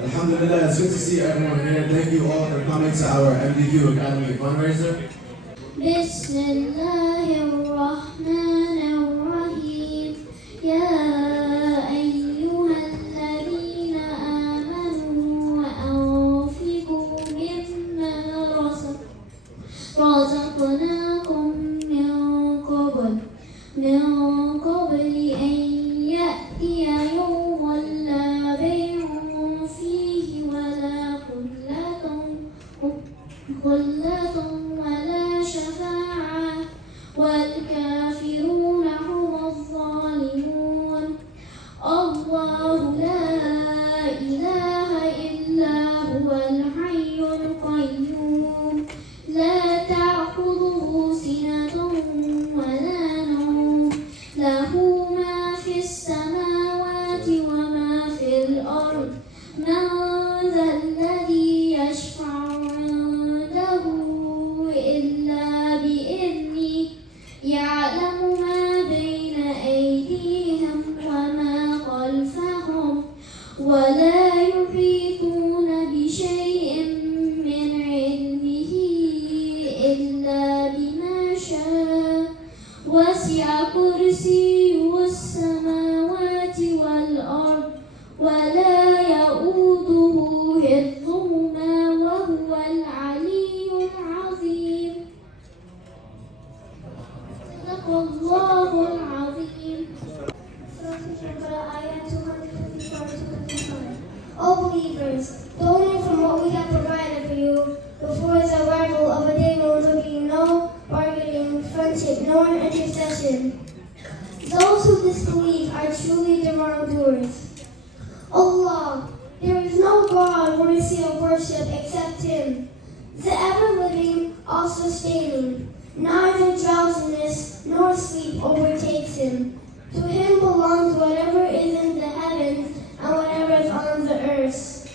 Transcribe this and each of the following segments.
Alhamdulillah, it's good to see everyone here. Thank you all for coming to our MDQ Academy fundraiser. Bismillahirrahmanirrahim. Ya ayyuhalladhina amanu wa anfiqu mimma razaqnakum min qabli an ya'tiya yawmun la bay'un fihi wa la khullatun wa la shafa'a wal kafiruna humuz zalimun. Allahu la ilaha illa huwal hayyul qayyum la ta'khudhuhu sinatun wa la nawm lahu ma fis samawati wa ma fil ard man dhal ladhi yashfa'u 'indahu illa bi'idhnihi ya'lamu ma bayna aydihim wa ma khalfahum wa la yuhituna bi shay'in min 'ilmihi illa bima sha'a wasi'a kursiyyuhu as-samawati wal ard wa la ya'uduhu hifdhuhuma wa huwal 'aliyyul 'azim. Sadaqallahul 'azim. Ayat 254-255. O believers, donate from what we have provided for you before its arrival of a day when there will be no bargaining, friendship, nor intercession. Those who disbelieve are truly the wrongdoers. Allah, there is no God worthy of worship except Him, the ever-living, all-sustaining. Neither drowsiness nor sleep overtakes Him. To Him belongs whatever is in the heavens and whatever is on the earth.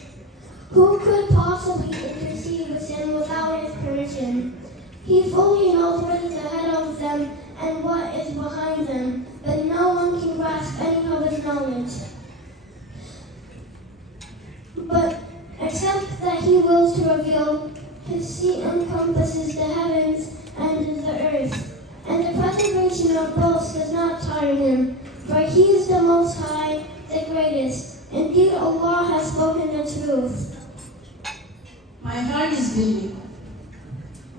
Who could possibly intercede with Him without His permission? He fully knows what is ahead of them and what is behind them, but no one can grasp any of His knowledge. But except that He wills to reveal, His seat encompasses the heavens and the earth, and the preservation of both does not tire Him, for He is the Most High, the Greatest. Indeed, Allah has spoken the truth. My heart is bleeding.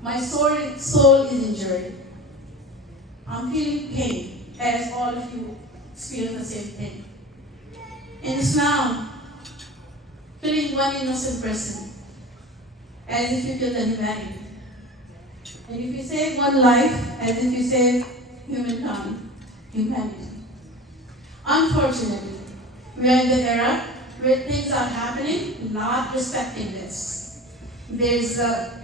My soul is injured. I'm feeling pain, as all of you experience the same thing. In Islam, killing one innocent person, as if you killed a humanity. And if you save one life, as if you save humanity. Unfortunately, we are in the era where things are happening not respecting this. There's a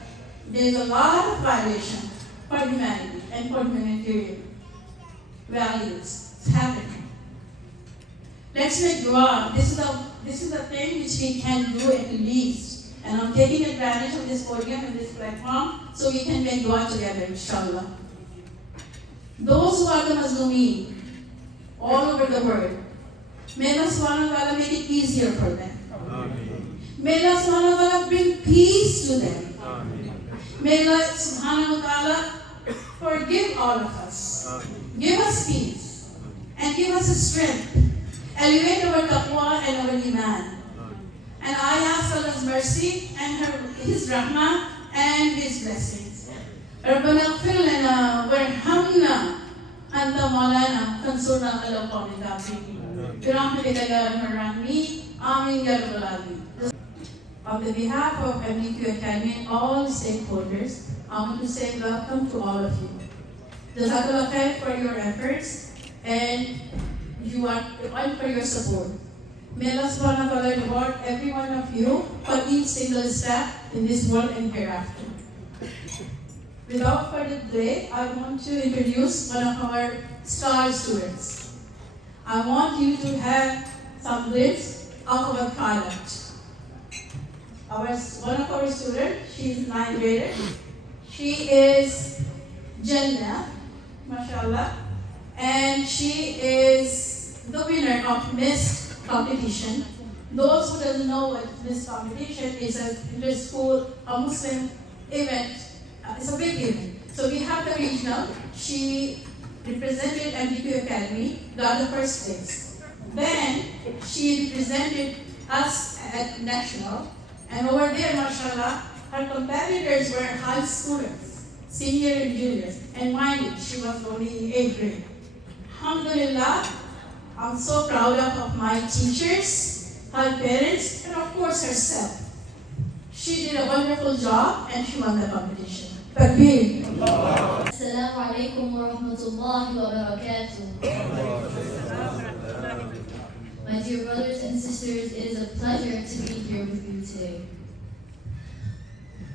lot of violation for humanity and for humanitarian values. It's happening. Let's make dua. This is a thing which we can do at least. And I'm taking advantage of this podium and this platform so we can make dua together, inshallah. Those who are the Mazlumeen all over the world, may Allah subhanahu wa ta'ala make it easier for them. Amen. May Allah subhanahu wa ta'ala bring peace to them. Amen. May Allah subhanahu wa ta'ala forgive all of us. Amen. Give us peace and give us strength. Elevate our taqwa and our iman. And I ask Allah's mercy and His rahmah and His blessings. ربنا اغفر لنا وارحمنا أنت مولانا فانصرنا على القوم الكافرين برحمتك يا أرحم الراحمين آمين يا رب العالمين. On the behalf of MDQ Academy and all stakeholders, I want to say welcome to all of you. Jazakallah khair for your efforts and for your support. May Allah subhanahu wa ta'ala reward every one of you for each single step in this world and hereafter. Without further delay, I want to introduce one of our star students. I want you to have some glimpse of our product. One of our students, she is 9th grader. She is Jannah, mashallah, and she is the winner of Miss competition Those who doesn't know what this competition is, a inter-school, a Muslim event. It's a big event. So we have the regional. She represented MDQ Academy, got the first place. Then she represented us at national, and over there, mashallah, her competitors were high schoolers, senior and juniors, and mind you, she was only in 8th grade. Alhamdulillah, I'm so proud of my teachers, her parents, and of course herself. She did a wonderful job and she won the competition. Takbir. Assalamu alaikum wa rahmatullahi wa barakatuh. My dear brothers and sisters, it is a pleasure to be here with you today.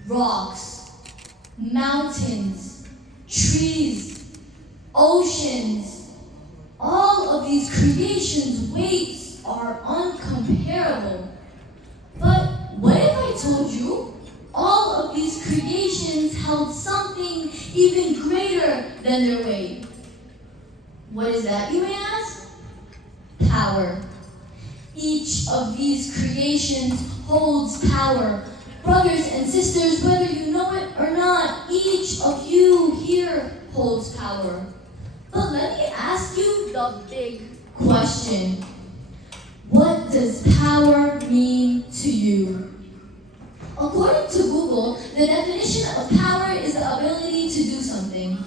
Rocks, mountains, trees, oceans, all of these creations' weights are uncomparable. But what if I told you all of these creations held something even greater than their weight? What is that, you may ask? Power. Each of these creations holds power. Brothers and sisters, whether you know it or not, each of you here holds power. But let me ask you the big question. What does power mean to you? According to Google, the definition of power is the ability to do something.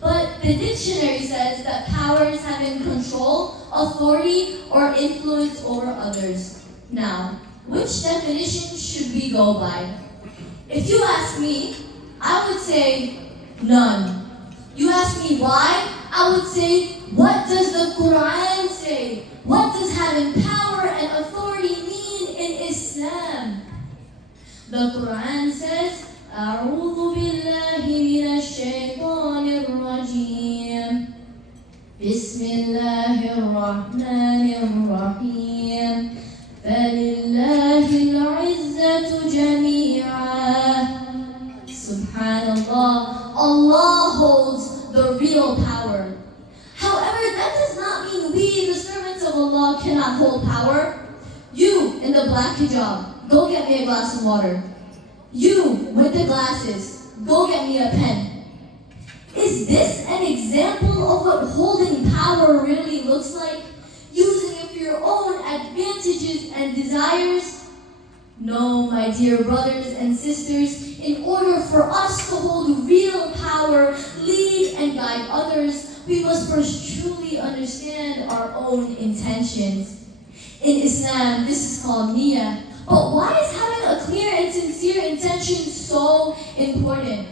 But the dictionary says that power is having control, authority, or influence over others. Now, which definition should we go by? If you ask me, I would say none. You ask me why? I would say, what does the Quran say? What does having power and authority mean in Islam? The Quran says, أعوذ بالله من الشيطان الرجيم بسم الله الرحمن الرحيم فلله العزة جميعا. Subhanallah, Allah holds the real power. However, that does not mean we, the servants of Allah, cannot hold power. You in the black hijab, go get me a glass of water. You with the glasses, go get me a pen. Is this an example of what holding power really looks like? Using it for your own advantages and desires? No, my dear brothers and sisters, in order for us to hold real power, lead and guide others, we must first truly understand our own intentions. In Islam, this is called niyyah. But why is having a clear and sincere intention so important?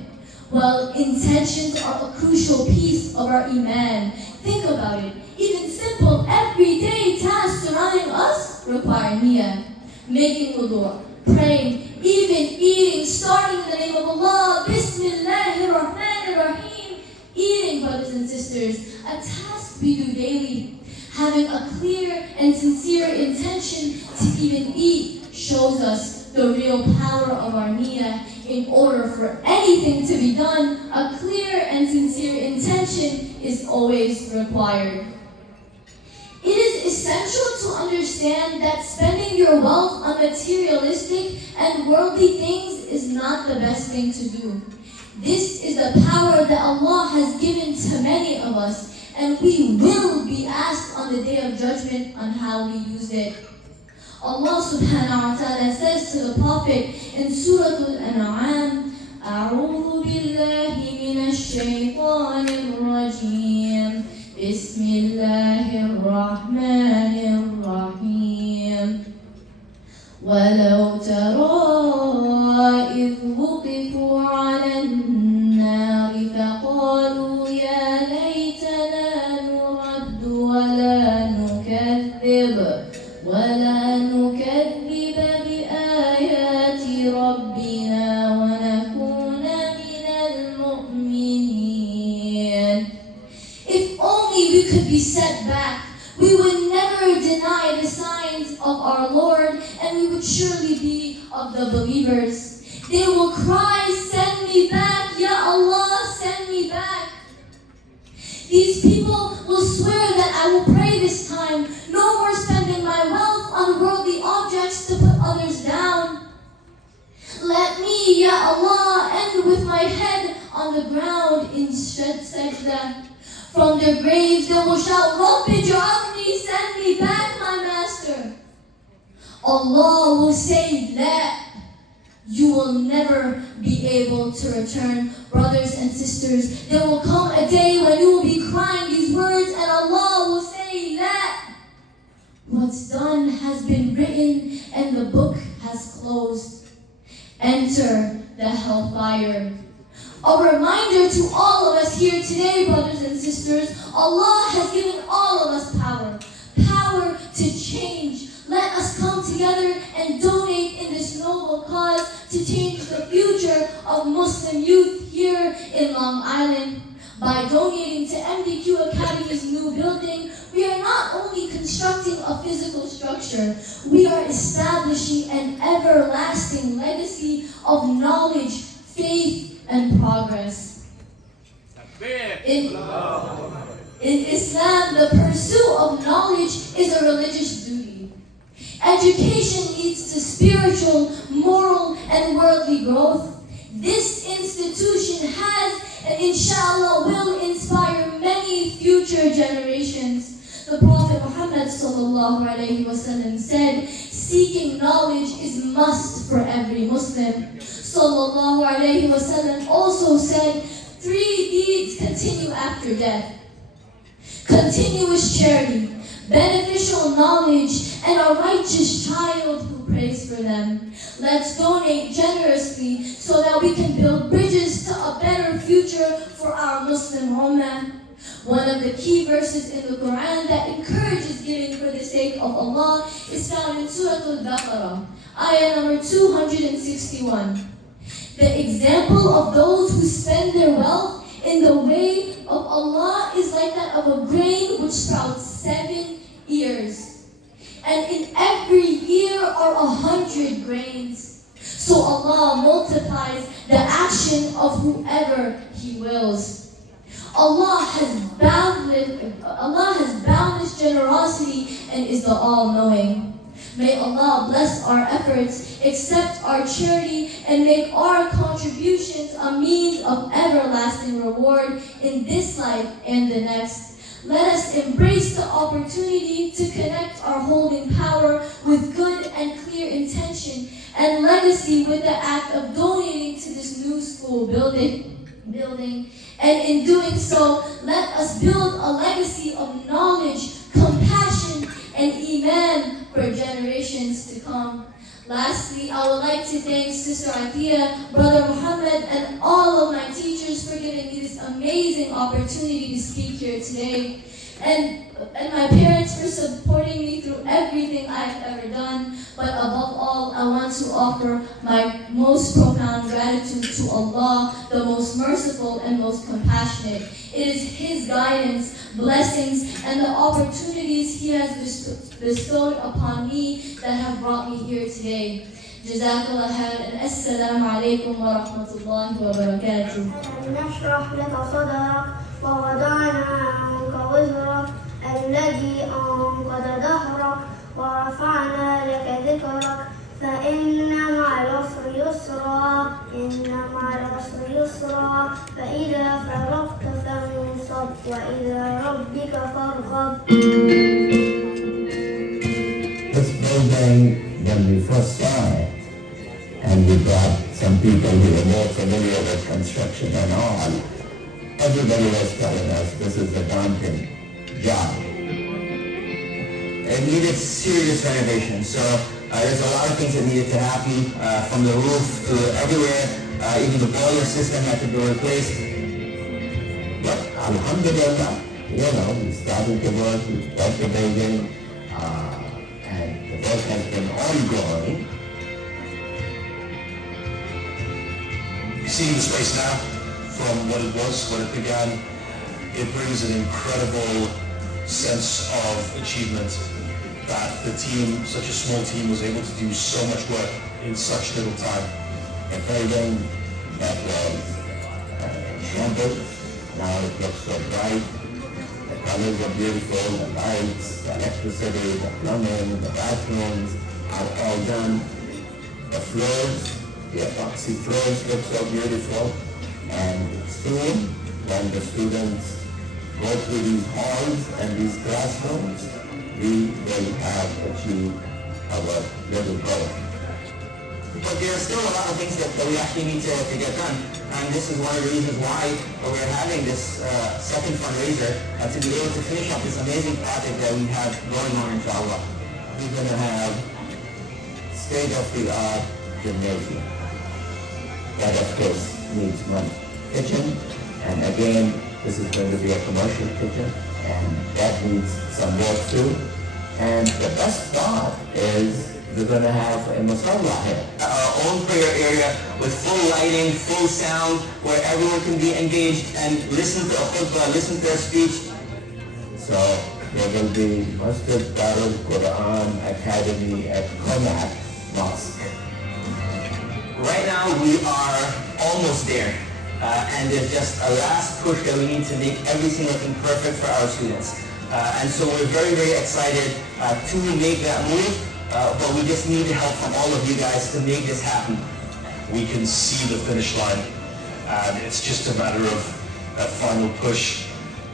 Well, intentions are a crucial piece of our iman. Think about it. Even simple, everyday tasks surrounding us require niyyah. Making wudu, praying, even eating, starting in the name of Allah, Bismillahirrahmanirrahim. Eating, brothers and sisters, a task we do daily. Having a clear and sincere intention to even eat shows us the real power of our niyyah. In order for anything to be done, a clear and sincere intention is always required. It is essential to understand that spending your wealth on materialistic and worldly things is not the best thing to do. This is the power that Allah has given to many of us, and we will be asked on the day of judgment on how we used it. Allah subhanahu wa ta'ala says to the Prophet in Surah Al-An'am, أعوذ بالله من الشيطان الرجيم بسم الله الرحمن الرحيم ولو ترى إذ وقفوا على النار فقالوا يا ليتنا نرد ولا نكذب بآيات ربنا ونكون من المؤمنين. If only we could be set back, we would never deny the signs of our Lord, and we would surely be of the believers. They will cry, send me back, Ya Allah, send me back. These people will swear that I will pray this time, no more spending my wealth on worldly objects the ground in sajda. From their graves they will shout, Rabbi Ja'alni, send me back, my master. Allah will say, La, you will never be able to return. Brothers and sisters, there will come a day when you will be crying these words and Allah will say, La, what's done has been written and the book has closed. Enter the hellfire. A reminder to all of us here today, brothers and sisters, Allah has given all of us power. Power to change. Let us come together and donate in this noble cause to change the future of Muslim youth here in Long Island. By donating to MDQ Academy's new building, we are not only constructing a physical structure, we are establishing an everlasting legacy of knowledge, faith, and progress. In Islam, the pursuit of knowledge is a religious duty. Education leads to spiritual, moral, and worldly growth. This institution has and inshallah will inspire many future generations. The Prophet Muhammad ﷺ said, seeking knowledge is must for every Muslim. ﷺ also said, 3 deeds continue after death. Continuous charity, beneficial knowledge, and a righteous child who prays for them. Let's donate generously so that we can build bridges to a better future for our Muslim ummah. One of the key verses in the Quran that encourages giving for the sake of Allah is found in Surah Al-Baqarah, ayah number 261. The example of those who spend their wealth in the way of Allah is like that of a grain which sprouts 7 ears. And in every ear are 100 grains. So Allah multiplies the action of whoever He wills. Allah has boundless generosity and is the all-knowing. May Allah bless our efforts, accept our charity, and make our contributions a means of everlasting reward in this life and the next. Let us embrace the opportunity to connect our holding power with good and clear intention and legacy with the act of donating to this new school building. And in doing so, let us build a legacy of knowledge, compassion, and iman for generations to come. Lastly, I would like to thank Sister Atia, Brother Muhammad, and all of my teachers for giving me this amazing opportunity to speak here today. And my parents for supporting me through everything I've ever done. But above all, I want to offer my most profound gratitude to Allah, the most merciful and most compassionate. It is His guidance, blessings, and the opportunities He has bestowed upon me that have brought me here today. Jazakallah khair and assalamu alaikum wa rahmatullahi wa barakatuh. نشرح لك صدرك ووضعنا عنك وزرك الذي أنقض ظهرك ورفعنا لك ذكرك فإن مع العسر يسرا إن مع العسر يسرا فإذا فرغت فانصب وإلى ربك فارغب. This building, when we first saw it, and we brought some people who were more familiar with construction and all, everybody was telling us this is a daunting job. It needed serious renovation, so there's a lot of things that needed to happen, from the roof to everywhere. Even the boiler system had to be replaced. But alhamdulillah, we started the work, we built the building, and the work has been ongoing. Seeing the space now, from what it was, when it began, it brings an incredible sense of achievement that the team, such a small team, was able to do so much work in such little time. The building that was shambled, now it looks so bright. The colors are beautiful, the lights, the electricity, the plumbing, the bathrooms are all done. The floors, the epoxy floors look so beautiful. And soon, when the students go through these halls and these classrooms, we will have achieved our little goal. But there are still a lot of things that we actually need to get done. And this is one of the reasons why we're having this second fundraiser, to be able to finish up this amazing project that we have going on, inshallah. We're going to have state-of-the-art gymnasium. That, of course, needs one kitchen. And again, this is going to be a commercial kitchen, and that needs some work too. And the best part is we're going to have a musalla here. Our own prayer area with full lighting, full sound, where everyone can be engaged and listen to a khutbah, listen to a speech. So there will be Masjid Darul Quran Academy at Commack Mosque. Right now we are almost there. And there's just a last push that we need to make every single thing perfect for our students. And so we're very, very excited to make that move, but we just need the help from all of you guys to make this happen. We can see the finish line, and it's just a matter of that final push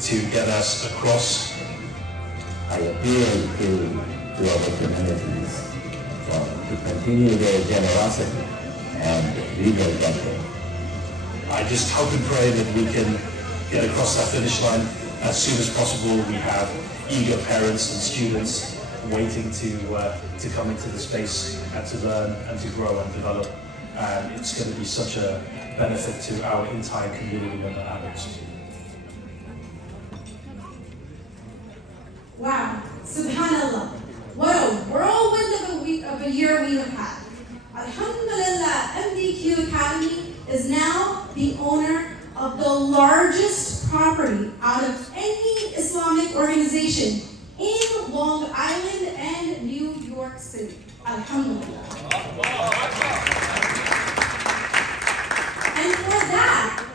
to get us across. I appeal to our communities to continue their generosity, and we will get there. I just hope and pray that we can get across that finish line as soon as possible. We have eager parents and students waiting to come into the space and to learn and to grow and develop. And it's going to be such a benefit to our entire community when that happens. Wow, subhanallah. What a whirlwind of a year we have had. Alhamdulillah, MDQ Academy is now the owner of the largest property out of any Islamic organization in Long Island and New York City. Alhamdulillah. And for that,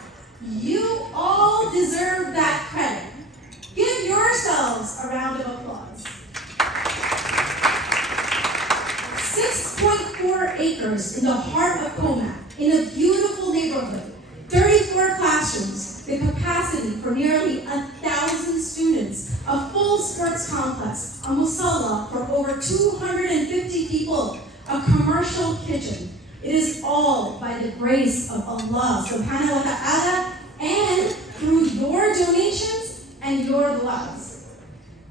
you all deserve that credit. Give yourselves a round of applause. 6.4 acres in the heart of Commack, in a beautiful neighborhood, 34 classrooms, the capacity for nearly 1,000 students, a full sports complex, a musalla for over 250 people, a commercial kitchen. It is all by the grace of Allah subhanahu wa ta'ala and through your donations and your du'as.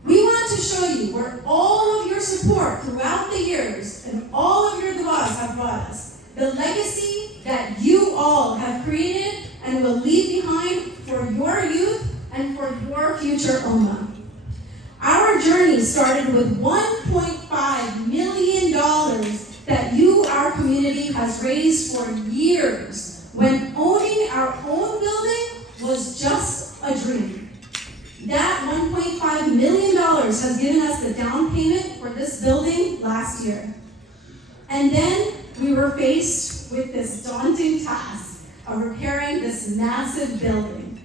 We want to show you where all of your support throughout the years and all of your du'as have brought us, the legacy that you all have created and will leave behind for your youth and for your future ummah. Our journey started with $1.5 million that you, our community, has raised for years when owning our own building was just a dream. That $1.5 million has given us the down payment for this building last year. And then we were faced with this daunting task of repairing this massive building.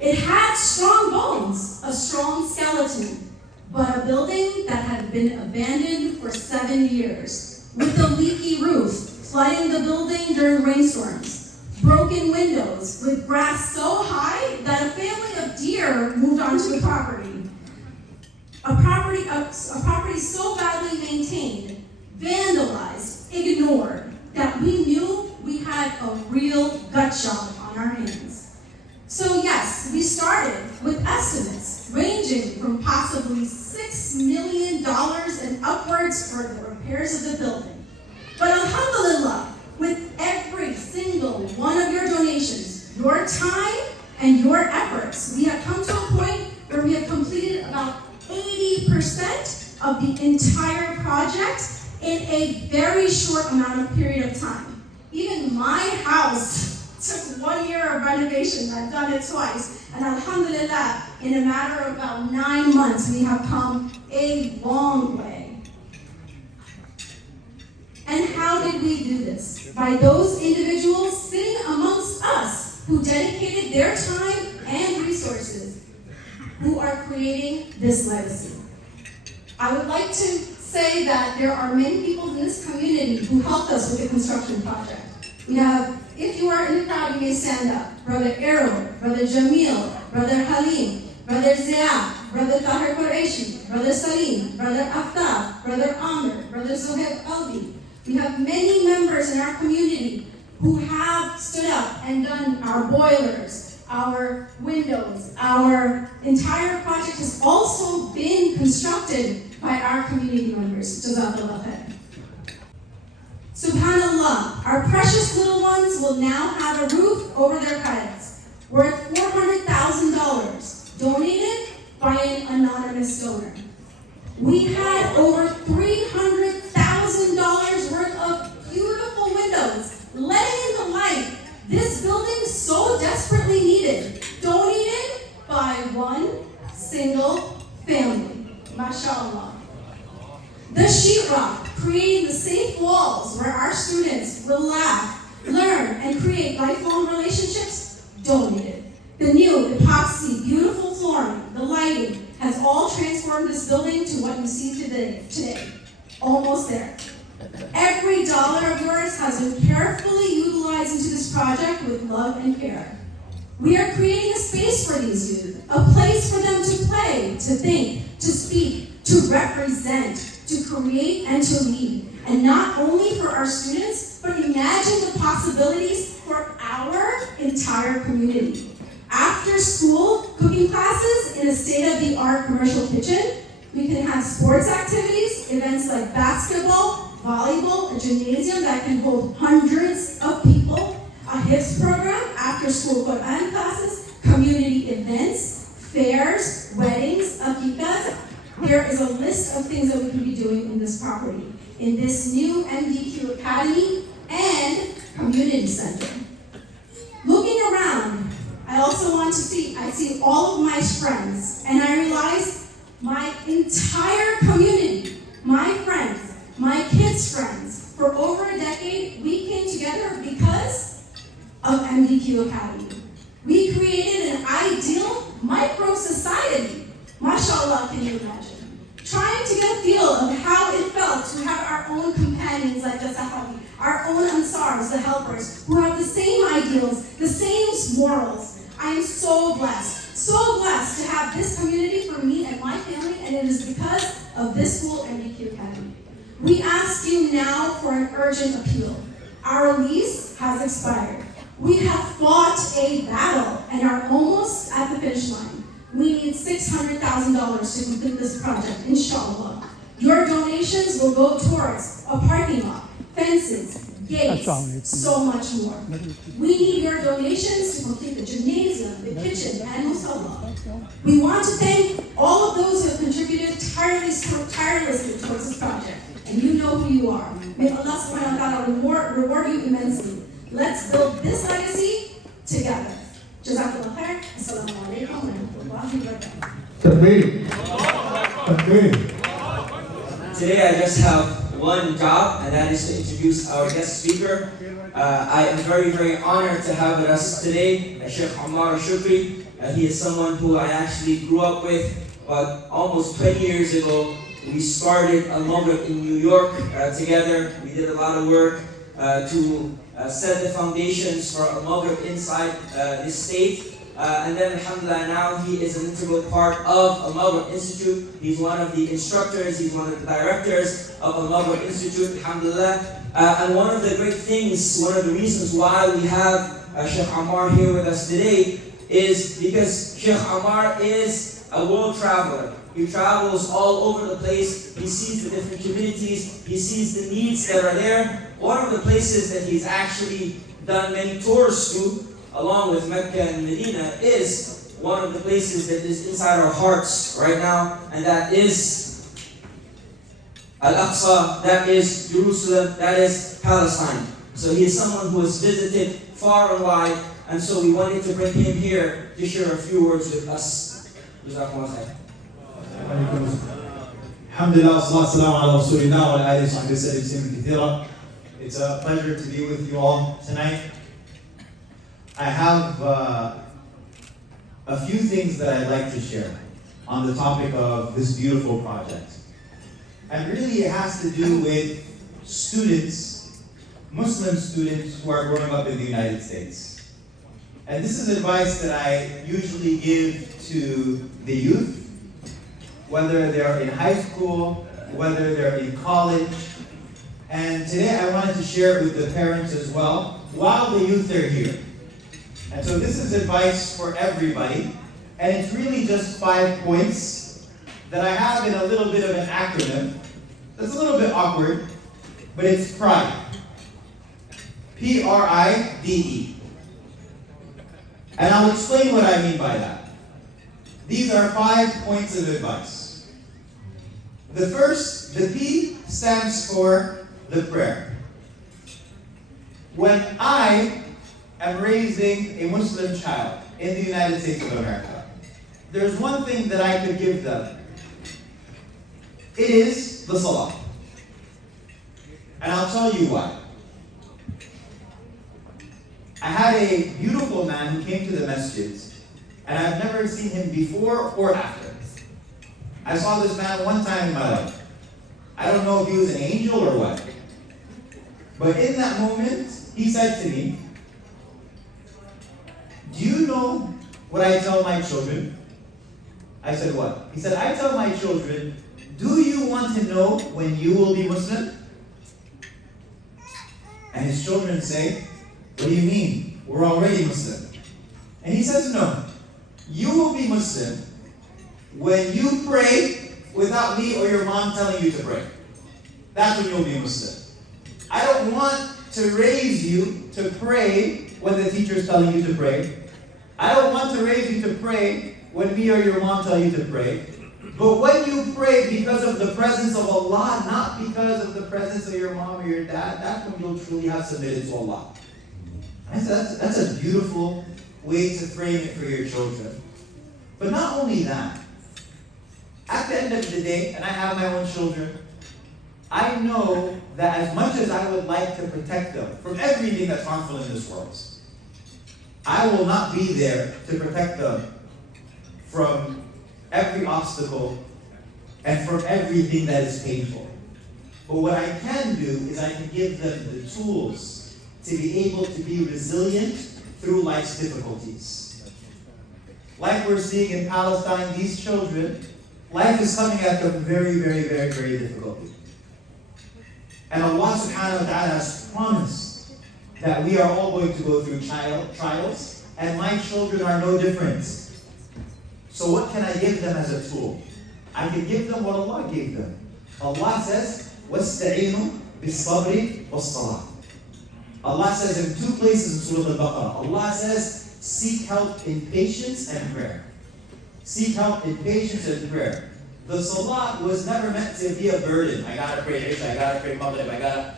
It had strong bones, a strong skeleton, but a building that had been abandoned for 7 years, with a leaky roof, flooding the building during rainstorms, broken windows, with grass so high that a family of deer moved onto the property. A property so badly maintained, vandalized, ignored, that we knew we had a real gut job on our hands. So yes, we started with estimates ranging from possibly $6 million and upwards for the repairs of the building. But alhamdulillah, with every single one of your donations, your time and your efforts, we have come to a point where we have completed about 80% of the entire project in a very short amount of period of time. Even my house took 1 year of renovation. I've done it twice. And alhamdulillah, in a matter of about 9 months, we have come a long way. And how did we do this? By those individuals sitting amongst us who dedicated their time and resources, who are creating this legacy. I would like to say that there are many people in this community who helped us with the construction project. We have, if you are in the crowd, you may stand up. Brother Errol, Brother Jamil, Brother Halim, Brother Zia, Brother Tahir Qureshi, Brother Salim, Brother Aftab, Brother Amr, Brother Zohaib Alvi. We have many members in our community who have stood up and done our boilers, our windows. Our entire project has also been constructed by our community members. Jazakallah khair. Subhanallah, our precious little ones will now have a roof over their heads, worth $400,000, donated by an anonymous donor. We had over $300,000 worth of beautiful windows, letting in the light this building so desperately needed, donated by one single family. MashaAllah. The sheetrock, creating the safe walls where our students will laugh, learn, and create lifelong relationships, donated. The new epoxy, beautiful flooring, the lighting, has all transformed this building to what you see today. Almost there. Every dollar of yours has been carefully utilized into this project with love and care. We are creating a space for these youth, a place for them to play, to think, to speak, to represent, to create, and to lead. And not only for our students, but imagine the possibilities for our entire community. After school cooking classes in a state-of-the-art commercial kitchen, we can have sports activities, events like basketball, volleyball, a gymnasium that can hold hundreds of people, a HIPS program, after-school Quran classes, community events, fairs, weddings, aqiqahs. There is a list of things that we can be doing in this property, in this new MDQ Academy and Community Center. Looking around, I also want to see, I see all of my friends, and I realize my entire community, my friends, my kids' friends, for over a decade, we came together because of MDQ Academy. We created an ideal micro-society. MashaAllah, can you imagine? Trying to get a feel of how it felt to have our own companions like the Sahabi, our own Ansars, the helpers, who have the same ideals, the same morals. I am so blessed to have this community for me and my family, and it is because of this school, MDQ Academy. We ask you now for an urgent appeal. Our lease has expired. We have fought a battle and are almost at the finish line. We need $600,000 to complete this project, inshallah. Your donations will go towards a parking lot, fences, gates, so much more. We need your donations to complete the gymnasium, the kitchen, and musalla. We want to thank all of those who have contributed tirelessly towards this project. And you know who you are. May Allah subhanahu wa ta'ala reward you immensely. Let's build this legacy together. Jazakallah khair. Assalamu alaikum wa rahmatullahi wa barakatuh. Today I just have one job, and that is to introduce our guest speaker. I am very, very honored to have with us today Sheikh Ammar Al-Shukry. He is someone who I actually grew up with about almost 20 years ago. We started Al-Maghrib in New York together. We did a lot of work to set the foundations for Al-Maghrib inside this state. And then, alhamdulillah, now he is an integral part of Al-Maghrib Institute. He's one of the instructors, he's one of the directors of Al-Maghrib Institute, alhamdulillah. And one of the great things, one of the reasons why we have Sheikh Ammar here with us today is because Sheikh Ammar is a world traveler. He travels all over the place. He sees the different communities. He sees the needs that are there. One of the places that he's actually done many tours to, along with Mecca and Medina, is one of the places that is inside our hearts right now, and that is Al-Aqsa, that is Jerusalem, that is Palestine. So he is someone who has visited far and wide, and so we wanted to bring him here to share a few words with us. Jazakumullah khair. Alhamdulillah, salatu wassalamu ala rasulillah wa ala alihi wa sahbihi kathira. It's a pleasure to be with you all tonight. I have a few things that I'd like to share on the topic of this beautiful project. And really it has to do with students Muslim students who are growing up in the United States. And this is advice that I usually give to the youth, whether they're in high school, whether they're in college. And today I wanted to share it with the parents as well, while the youth are here. And so this is advice for everybody, and it's really just 5 points that I have in a little bit of an acronym. That's a little bit awkward, but it's PRIDE. P-R-I-D-E. And I'll explain what I mean by that. These are 5 points of advice. The first, the P stands for the prayer. When I am raising a Muslim child in the United States of America, there's one thing that I could give them. It is the salah. And I'll tell you why. I had a beautiful man who came to the masjid, and I've never seen him before or after. I saw this man one time in my life. I don't know if he was an angel or what. But in that moment, he said to me, "Do you know what I tell my children?" I said, "What?" He said, "I tell my children, do you want to know when you will be Muslim?" And his children say, "What do you mean? We're already Muslim." And he says, "No, you will be Muslim when you pray without me or your mom telling you to pray. That's when you'll be Muslim. I don't want to raise you to pray when the teacher's telling you to pray. I don't want to raise you to pray when me or your mom tell you to pray. But when you pray because of the presence of Allah, not because of the presence of your mom or your dad, that's when you'll truly have submitted to Allah." I said, that's a beautiful way to frame it for your children. But not only that, at the end of the day, and I have my own children, I know that as much as I would like to protect them from everything that's harmful in this world, I will not be there to protect them from every obstacle and from everything that is painful. But what I can do is I can give them the tools to be able to be resilient through life's difficulties. Like we're seeing in Palestine, these children, life is coming at them very, very, very, very difficultly. And Allah subhanahu wa ta'ala has promised that we are all going to go through trials, and my children are no different. So what can I give them as a tool? I can give them what Allah gave them. Allah says, وَاسْتَعِينُوا بِالصَّبْرِ وَالصَّلَاةِ. Allah says in 2 places in Surah Al-Baqarah, Allah says, seek help in patience and prayer. Seek help in patience and prayer. The salah was never meant to be a burden. I gotta pray Isha, I gotta pray Maghrib,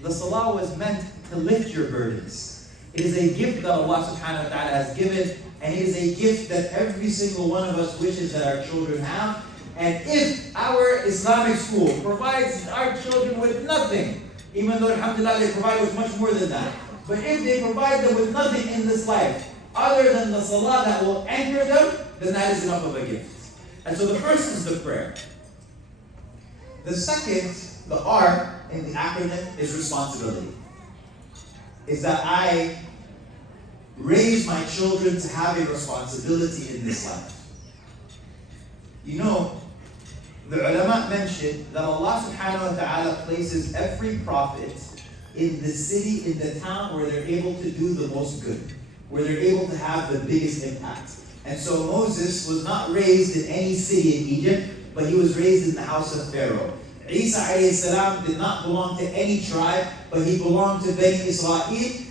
The salah was meant to lift your burdens. It is a gift that Allah subhanahu wa ta'ala has given, and it is a gift that every single one of us wishes that our children have. And if our Islamic school provides our children with nothing, even though alhamdulillah they provide us much more than that, but if they provide them with nothing in this life other than the salah that will anchor them, then that is enough of a gift. And so the first is the prayer. The second, the R in the acronym, is responsibility. Is that I raise my children to have a responsibility in this life. You know, the ulama mentioned that Allah subhanahu wa ta'ala places every prophet in the city, in the town where they're able to do the most good, where they're able to have the biggest impact. And so Moses was not raised in any city in Egypt, but he was raised in the house of Pharaoh. Isa alayhi salam did not belong to any tribe, but he belonged to Bani Israel.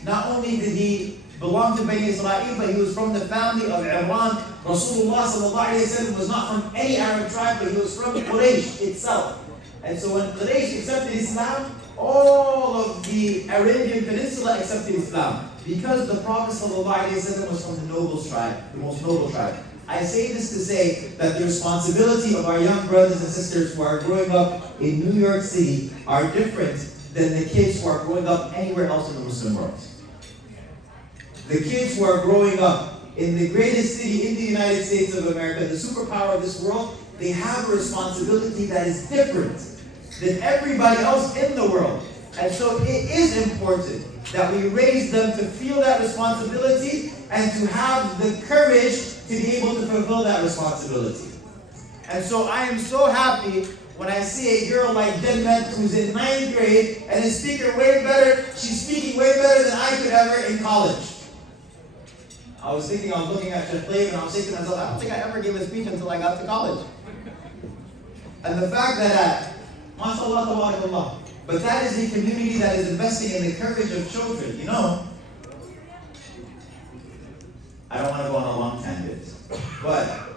Not only did he belong to Bani Israel, but he was from the family of Imran. Rasulullah sallallahu alayhi wa sallam was not from any Arab tribe, but he was from Quraysh itself. And so when Quraysh accepted Islam, all of the Arabian Peninsula accepted Islam, because the Prophet ﷺ was from the noble tribe, the most noble tribe. I say this to say that the responsibility of our young brothers and sisters who are growing up in New York City are different than the kids who are growing up anywhere else in the Muslim world. The kids who are growing up in the greatest city in the United States of America, the superpower of this world, they have a responsibility that is different than everybody else in the world. And so it is important that we raise them to feel that responsibility and to have the courage to be able to fulfill that responsibility. And so I am so happy when I see a girl like Denmet who's in 9th grade and is speaking way better, she's speaking way better than I could ever in college. I was looking at Sheikh Tayyib and I was thinking to myself, I don't think I ever gave a speech until I got to college. And the fact that, mashallah, tabarakallah, but that is a community that is investing in the courage of children. You know, I don't want to go on a long tangent, but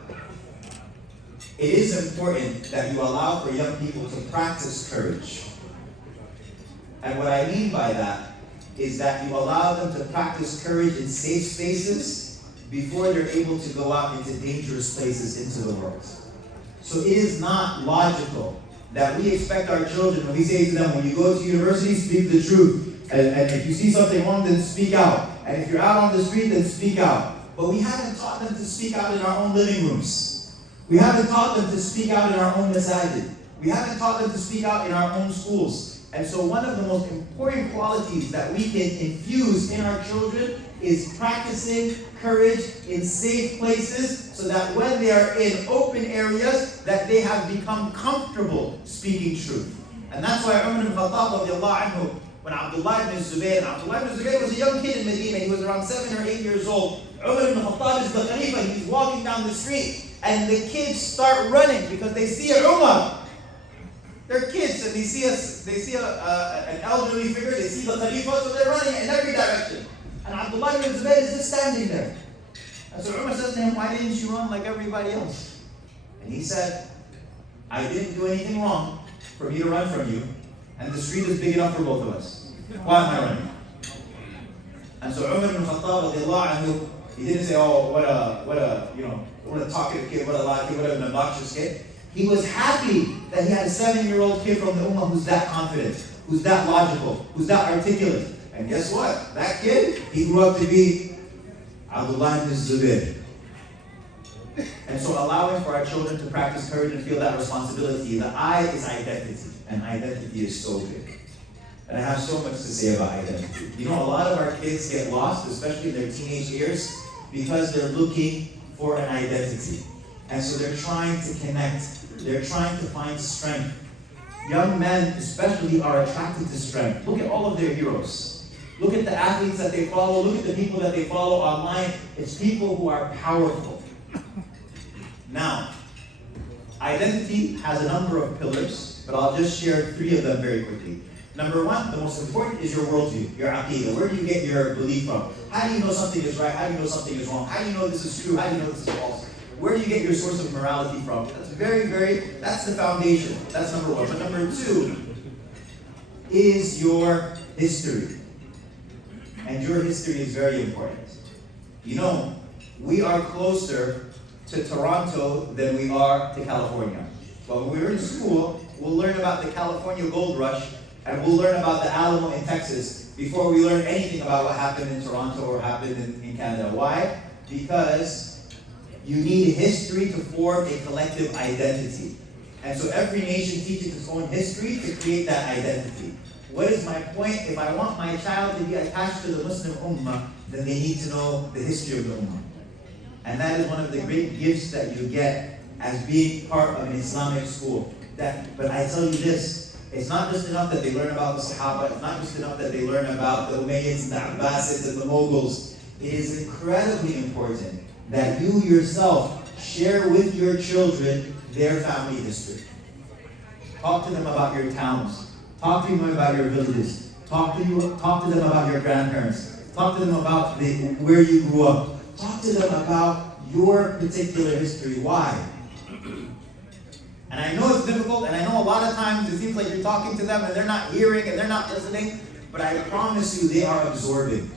it is important that you allow for young people to practice courage. And what I mean by that is that you allow them to practice courage in safe spaces before they're able to go out into dangerous places into the world. So it is not logical that we expect our children, when we say to them, when you go to university, speak the truth. And if you see something wrong, then speak out. And if you're out on the street, then speak out. But we haven't taught them to speak out in our own living rooms. We haven't taught them to speak out in our own masajid. We haven't taught them to speak out in our own schools. And so one of the most important qualities that we can infuse in our children is practicing courage in safe places so that when they are in open areas that they have become comfortable speaking truth. And that's why Umar ibn Khattab radiallahu anhu, when Abdullah ibn Zubayr was a young kid in Medina, he was around 7 or 8 years old. Umar ibn Khattab is the Khalifa, he's walking down the street and the kids start running because they see Umar. They're kids and they see an elderly figure, they see the Khalifa, so they're running in every direction. And Abdullah ibn Zubayr is just standing there. And so Umar says to him, why didn't you run like everybody else? And he said, I didn't do anything wrong for me to run from you, and the street is big enough for both of us. Why am I running? And so Umar ibn Khattab radiallahu anhu, he didn't say, oh, what a talkative kid, what a loud kid, what an obnoxious kid. He was happy that he had a 7-year-old kid from the Ummah who's that confident, who's that logical, who's that articulate. And guess what? That kid, he grew up to be Abdullah ibn Zubayr. And so allowing for our children to practice courage and feel that responsibility. The I is identity, and identity is so big. And I have so much to say about identity. You know, a lot of our kids get lost, especially in their teenage years, because they're looking for an identity. And so they're trying to connect. They're trying to find strength. Young men especially are attracted to strength. Look at all of their heroes. Look at the athletes that they follow. Look at the people that they follow online. It's people who are powerful. Now, identity has a number of pillars, but I'll just share 3 of them very quickly. Number 1, the most important is your worldview, your aqidah. Where do you get your belief from? How do you know something is right? How do you know something is wrong? How do you know this is true? How do you know this is false? Where do you get your source of morality from? That's the foundation. That's number 1. But number 2 is your history. And your history is very important. You know, we are closer to Toronto than we are to California. But when we're in school, we'll learn about the California gold rush and we'll learn about the Alamo in Texas before we learn anything about what happened in Toronto or happened in Canada. Why? Because you need history to form a collective identity. And so every nation teaches its own history to create that identity. What is my point? If I want my child to be attached to the Muslim Ummah, then they need to know the history of the Ummah. And that is one of the great gifts that you get as being part of an Islamic school. But I tell you this, it's not just enough that they learn about the Sahaba, it's not just enough that they learn about the Umayyads, the Abbasids, and the Mughals. It is incredibly important that you yourself share with your children their family history. Talk to them about your towns. Talk to them about your villages. Talk to them about your grandparents. Talk to them about where you grew up. Talk to them about your particular history. Why? And I know it's difficult, and I know a lot of times it seems like you're talking to them and they're not hearing and they're not listening, but I promise you they are absorbing.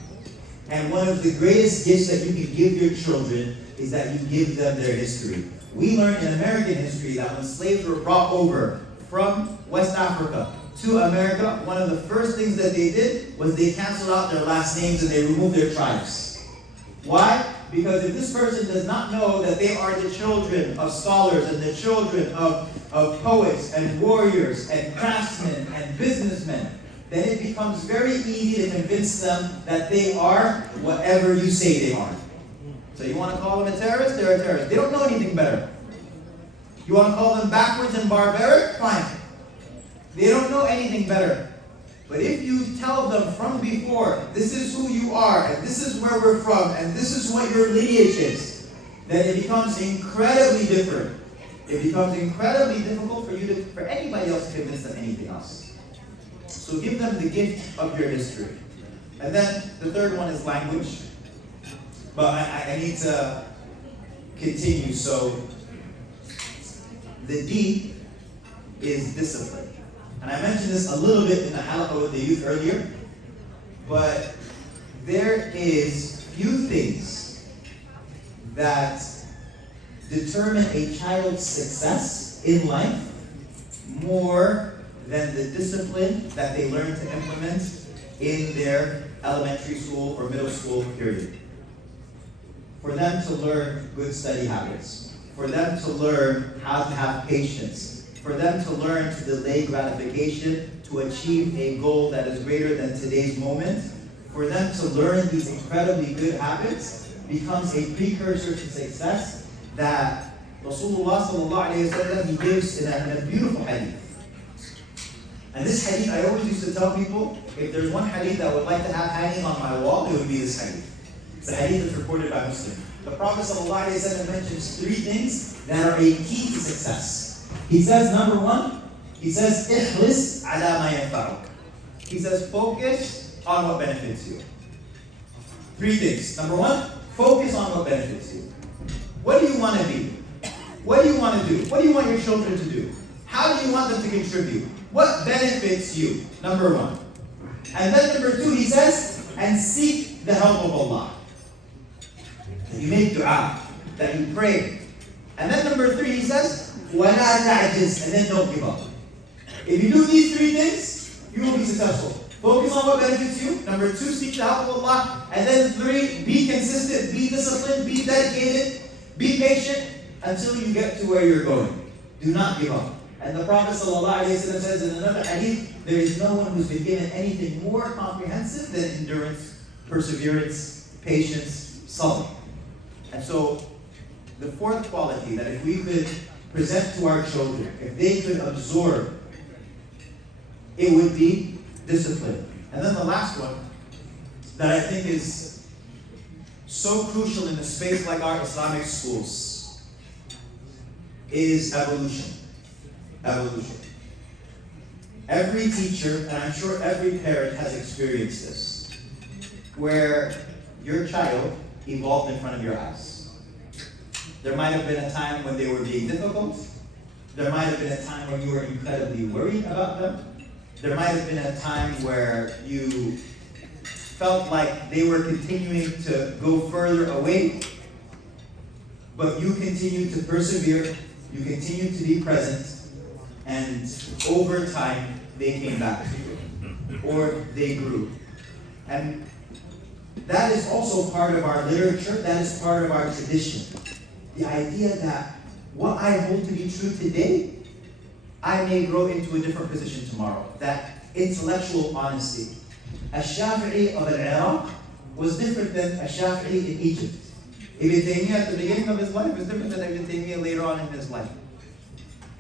And one of the greatest gifts that you can give your children is that you give them their history. We learned in American history that when slaves were brought over from West Africa to America, one of the first things that they did was they canceled out their last names and they removed their tribes. Why? Because if this person does not know that they are the children of scholars and the children of poets and warriors and craftsmen and businessmen, then it becomes very easy to convince them that they are whatever you say they are. So you want to call them a terrorist? They're a terrorist. They don't know anything better. You want to call them backwards and barbaric? Fine. They don't know anything better. But if you tell them from before, this is who you are, and this is where we're from, and this is what your lineage is, then it becomes incredibly different. It becomes incredibly difficult for anybody else to convince them anything else. So give them the gift of your history. And then the third one is language. But I need to continue. So the D is discipline. And I mentioned this a little bit in the halaqah with the youth earlier, but there is few things that determine a child's success in life more than the discipline that they learn to implement in their elementary school or middle school period. For them to learn good study habits, for them to learn how to have patience, for them to learn to delay gratification to achieve a goal that is greater than today's moment, for them to learn these incredibly good habits becomes a precursor to success that Rasulullah sallallahu alayhi wa sallam, he gives in a beautiful hadith. And this hadith, I always used to tell people, if there's one hadith I would like to have hanging on my wall, it would be this hadith. The hadith is reported by Muslim. The Prophet sallallahu alayhi wa sallam mentions three things that are a key to success. He says, number one, he says, "Ikhlis ala ma yanfa'uk." He says, focus on what benefits you. Three things. Number one, focus on what benefits you. What do you want to be? What do you want to do? What do you want your children to do? How do you want them to contribute? What benefits you? Number one. And then number two, he says, and seek the help of Allah. That you make dua, that you pray. And then number three, he says, وَلَا تَعْجِزْ, and then don't give up. If you do these three things, you will be successful. Focus on what benefits you. Number two, seek the help of Allah. And then three, be consistent, be disciplined, be dedicated, be patient until you get to where you're going. Do not give up. And the Prophet ﷺ says in another hadith, there is no one who's been given anything more comprehensive than endurance, perseverance, patience, sabr. And so, the fourth quality that if we could present to our children, if they could absorb, it would be discipline. And then the last one that I think is so crucial in a space like our Islamic schools is evolution. Evolution. Every teacher, and I'm sure every parent has experienced this, where your child evolved in front of your eyes. There might have been a time when they were being difficult. There might have been a time when you were incredibly worried about them. There might have been a time where you felt like they were continuing to go further away, but you continued to persevere, you continued to be present, and over time, they came back to you, or they grew. And that is also part of our literature, that is part of our tradition. The idea that what I hold to be true today, I may grow into a different position tomorrow. That intellectual honesty. Al-Shafi'i of Iraq was different than Al-Shafi'i in Egypt. Ibn Taymiyyah at the beginning of his life was different than Ibn Taymiyyah later on in his life.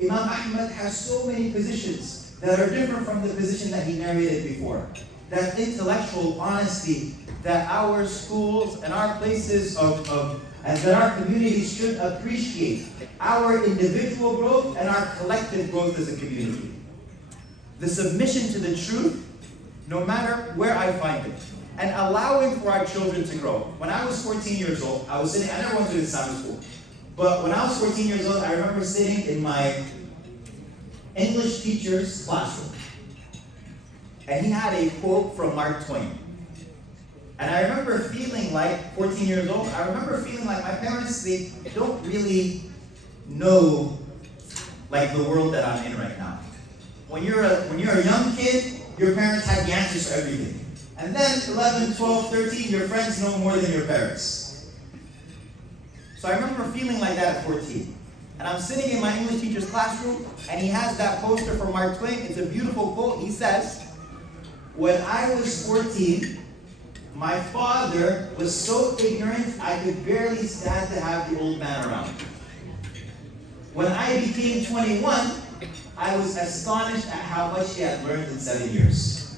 Imam Ahmad has so many positions that are different from the position that he narrated before. That intellectual honesty that our schools and our places and that our communities should appreciate our individual growth and our collective growth as a community. The submission to the truth, no matter where I find it, and allowing for our children to grow. When I was 14 years old, I never went to Islamic school, but when I was 14 years old, I remember sitting in my English teacher's classroom, and he had a quote from Mark Twain. And I remember feeling like, 14 years old, I remember feeling like my parents, they don't really know like the world that I'm in right now. When you're a young kid, your parents have the answers for everything. And then 11, 12, 13, your friends know more than your parents. So I remember feeling like that at 14. And I'm sitting in my English teacher's classroom, and he has that poster from Mark Twain. It's a beautiful quote. He says, When I was 14, my father was so ignorant I could barely stand to have the old man around. When I became 21, I was astonished at how much he had learned in 7 years.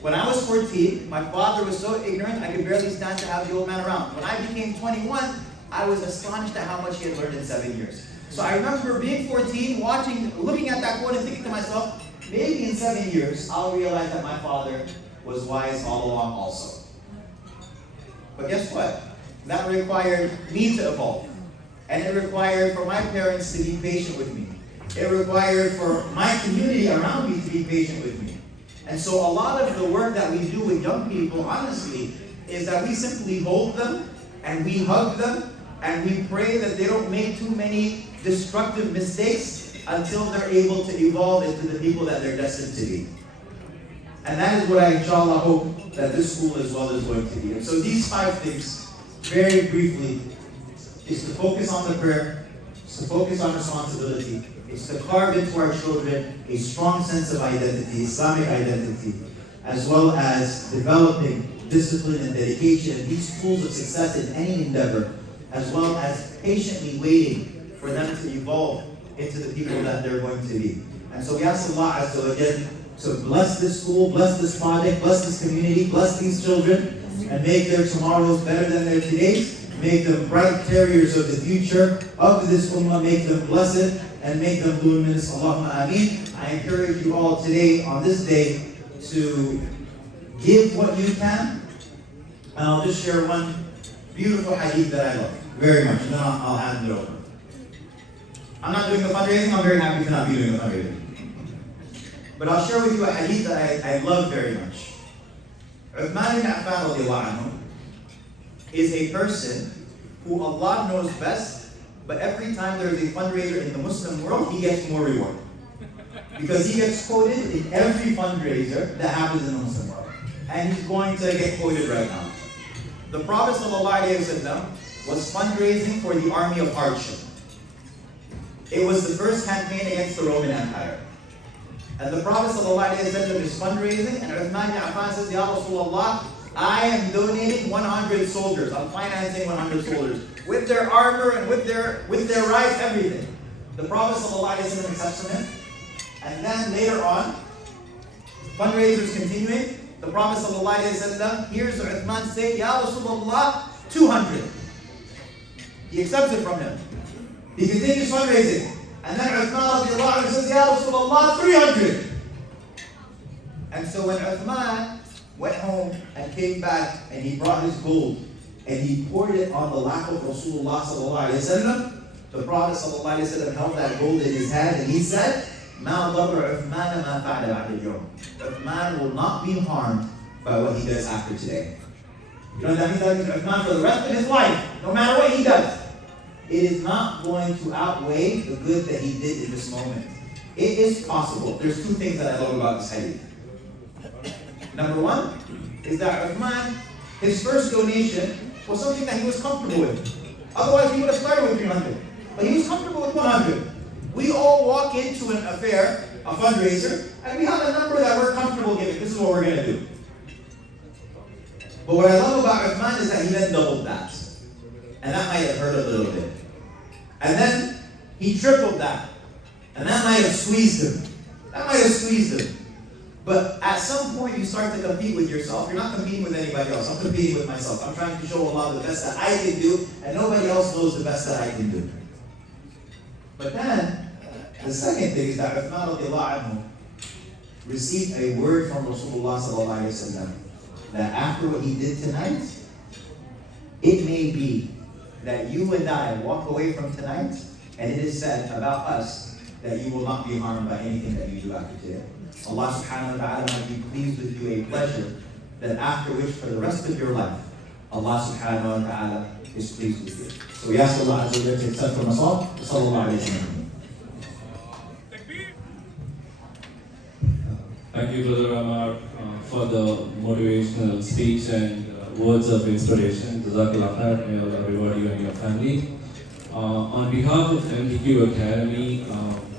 When I was 14, my father was so ignorant I could barely stand to have the old man around. When I became 21, I was astonished at how much he had learned in 7 years. So I remember being 14, looking at that quote and thinking to myself, maybe in 7 years, I'll realize that my father was wise all along also. But guess what? That required me to evolve. And it required for my parents to be patient with me. It required for my community around me to be patient with me. And so a lot of the work that we do with young people, honestly, is that we simply hold them and we hug them and we pray that they don't make too many destructive mistakes until they're able to evolve into the people that they're destined to be. And that is what I, inshallah, hope that this school as well is going to be. And so these 5 things, very briefly, is to focus on the prayer, is to focus on responsibility, is to carve into our children a strong sense of identity, Islamic identity, as well as developing discipline and dedication and these tools of success in any endeavor, as well as patiently waiting for them to evolve into the people that they're going to be. And so we ask Allah Azza wa Jal to bless this school, bless this project, bless this community, bless these children, and make their tomorrows better than their todays. Make them bright carriers of the future of this ummah, make them blessed, and make them luminous. Allahumma ameen. I encourage you all today, on this day, to give what you can. And I'll just share one beautiful hadith that I love very much, and then I'll hand it over. I'm not doing the fundraising, I'm very happy to not be doing the fundraising. But I'll share with you a hadith that I love very much. Uthman ibn Affan radiallahu anhu is a person who Allah knows best, but every time there is a fundraiser in the Muslim world, he gets more reward. Because he gets quoted in every fundraiser that happens in the Muslim world. And he's going to get quoted right now. The Prophet ﷺ was fundraising for the army of hardship. It was the first campaign against the Roman Empire. And the Prophet ﷺ is fundraising, and Uthman ibn Affan says, Ya Rasulullah, I am donating 100 soldiers. I'm financing 100 soldiers with their armor and with their rights, everything. The Prophet ﷺ accepts from him. And then later on, fundraisers continuing, the Prophet ﷺ hears Uthman say, Ya Rasulullah, 200. He accepts it from him. He continues fundraising. And then Uthman says, Ya Rasulullah, 300. And so when Uthman went home and came back and he brought his gold and he poured it on the lap of Rasulullah sallallahu alaihi wasallam, the Prophet sallallahu alaihi wasallam held that gold in his hand and he said, "Ma darra Uthman ma fa'ala ba'da al-yawm." Uthman will not be harmed by what he does after today. You know what that means? That means Uthman for the rest of his life, no matter what he does, it is not going to outweigh the good that he did in this moment. It is possible. There's 2 things that I love about this hadith. Number 1 is that Uthman, his first donation was something that he was comfortable with. Otherwise, he would have started with 300. But he was comfortable with 100. We all walk into an affair, a fundraiser, and we have a number that we're comfortable giving. This is what we're going to do. But what I love about Uthman is that he then doubled that. And that might have hurt a little bit. And then he tripled that. And that might have squeezed him. But at some point you start to compete with yourself. You're not competing with anybody else. I'm competing with myself. I'm trying to show Allah the best that I can do, and nobody else knows the best that I can do. But then, the second thing is that Uthman radiallahu anhu received a word from Rasulullah sallallahu alaihi wasallam that after what he did tonight, it may be that you and I walk away from tonight, and it is said about us that you will not be harmed by anything that you do after today. Allah subhanahu wa ta'ala might be pleased with you, a pleasure, that after which for the rest of your life, Allah subhanahu wa ta'ala is pleased with you. So we ask Allah Azza wa Jalla to accept from us all. Sallallahu alayhi wa sallam. Thank you, Brother Ammar, for the motivational speech and words of inspiration. Jazakallah khair. May Allah reward you and your family. On behalf of MDQ Academy,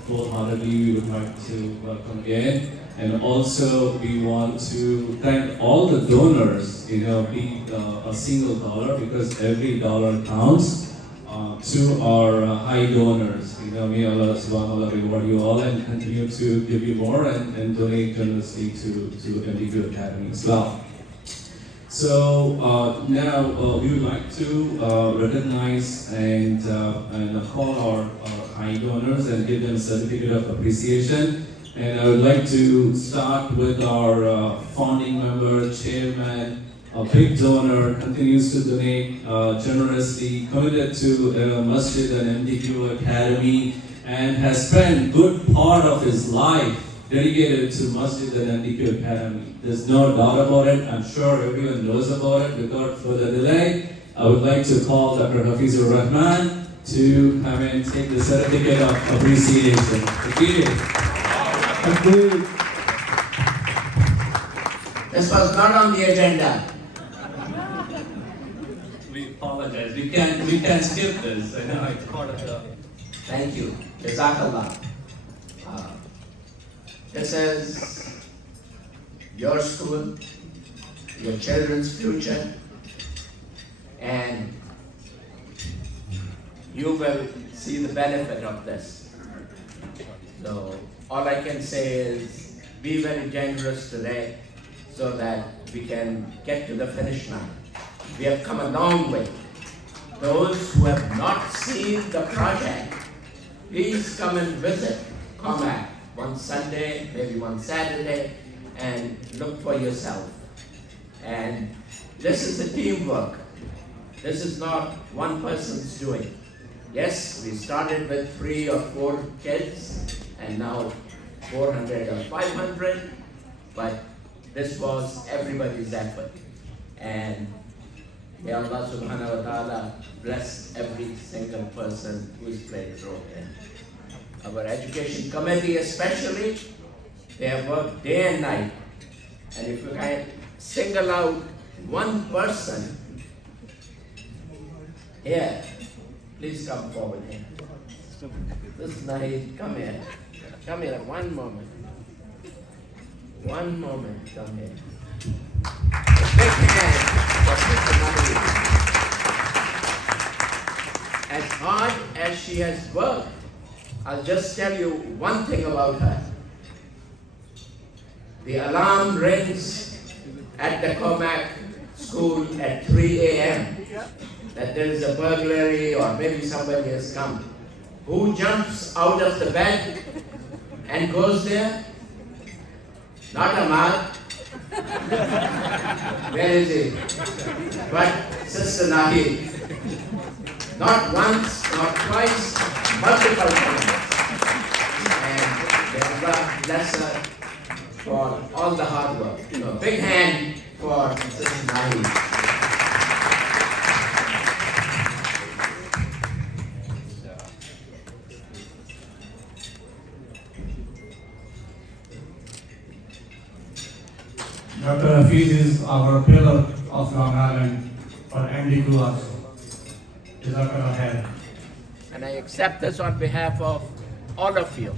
wholeheartedly we would like to welcome again And also, we want to thank all the donors, be a single dollar, because every dollar counts, to our high donors. May Allah subhanahu wa ta'ala reward you all and continue to give you more and donate generously to MDQ Academy as well. So now we would like to recognize and call our high donors and give them a certificate of appreciation. And I would like to start with our founding member, chairman, a big donor, continues to donate generously, committed to Masjid and MDQ Academy, and has spent good part of his life dedicated to Masjid and MDQ Academy. There's no doubt about it. I'm sure everyone knows about it. Without further delay, I would like to call Dr. Hafizur Rahman to come and take the certificate of appreciation. Thank you. This was not on the agenda. We apologize. We can skip this. I know it's part of the. Thank you. Jazakallah. This is your school, your children's future, and you will see the benefit of this. So all I can say is be very generous today so that we can get to the finish line. We have come a long way. Those who have not seen the project, please come and visit Commack one Sunday, maybe one Saturday, and look for yourself. And this is a teamwork. This is not one person's doing. Yes, we started with 3 or 4 kids, and now 400 or 500, but this was everybody's effort. And may Allah subhanahu wa ta'ala bless every single person who's played a role in. Our education committee especially, they have worked day and night. And if you can single out one person here, please come forward here. This is Nahid, come here. Come here, one moment. One moment, come here. A big hand for Sister Nahid. As hard as she has worked, I'll just tell you one thing about her. The alarm rings at the Commack school at 3 a.m. that there is a burglary or maybe somebody has come. Who jumps out of the bed and goes there? Not Ammar. Where is he? But Sister Nahid. Not once, not twice, multiple times. And may Allah bless her for all the hard work. So big hand for Sister Nahid. Dr. Hafiz is our pillar of Long Island for MDQ also. Jazakallah khair. And I accept this on behalf of all of you.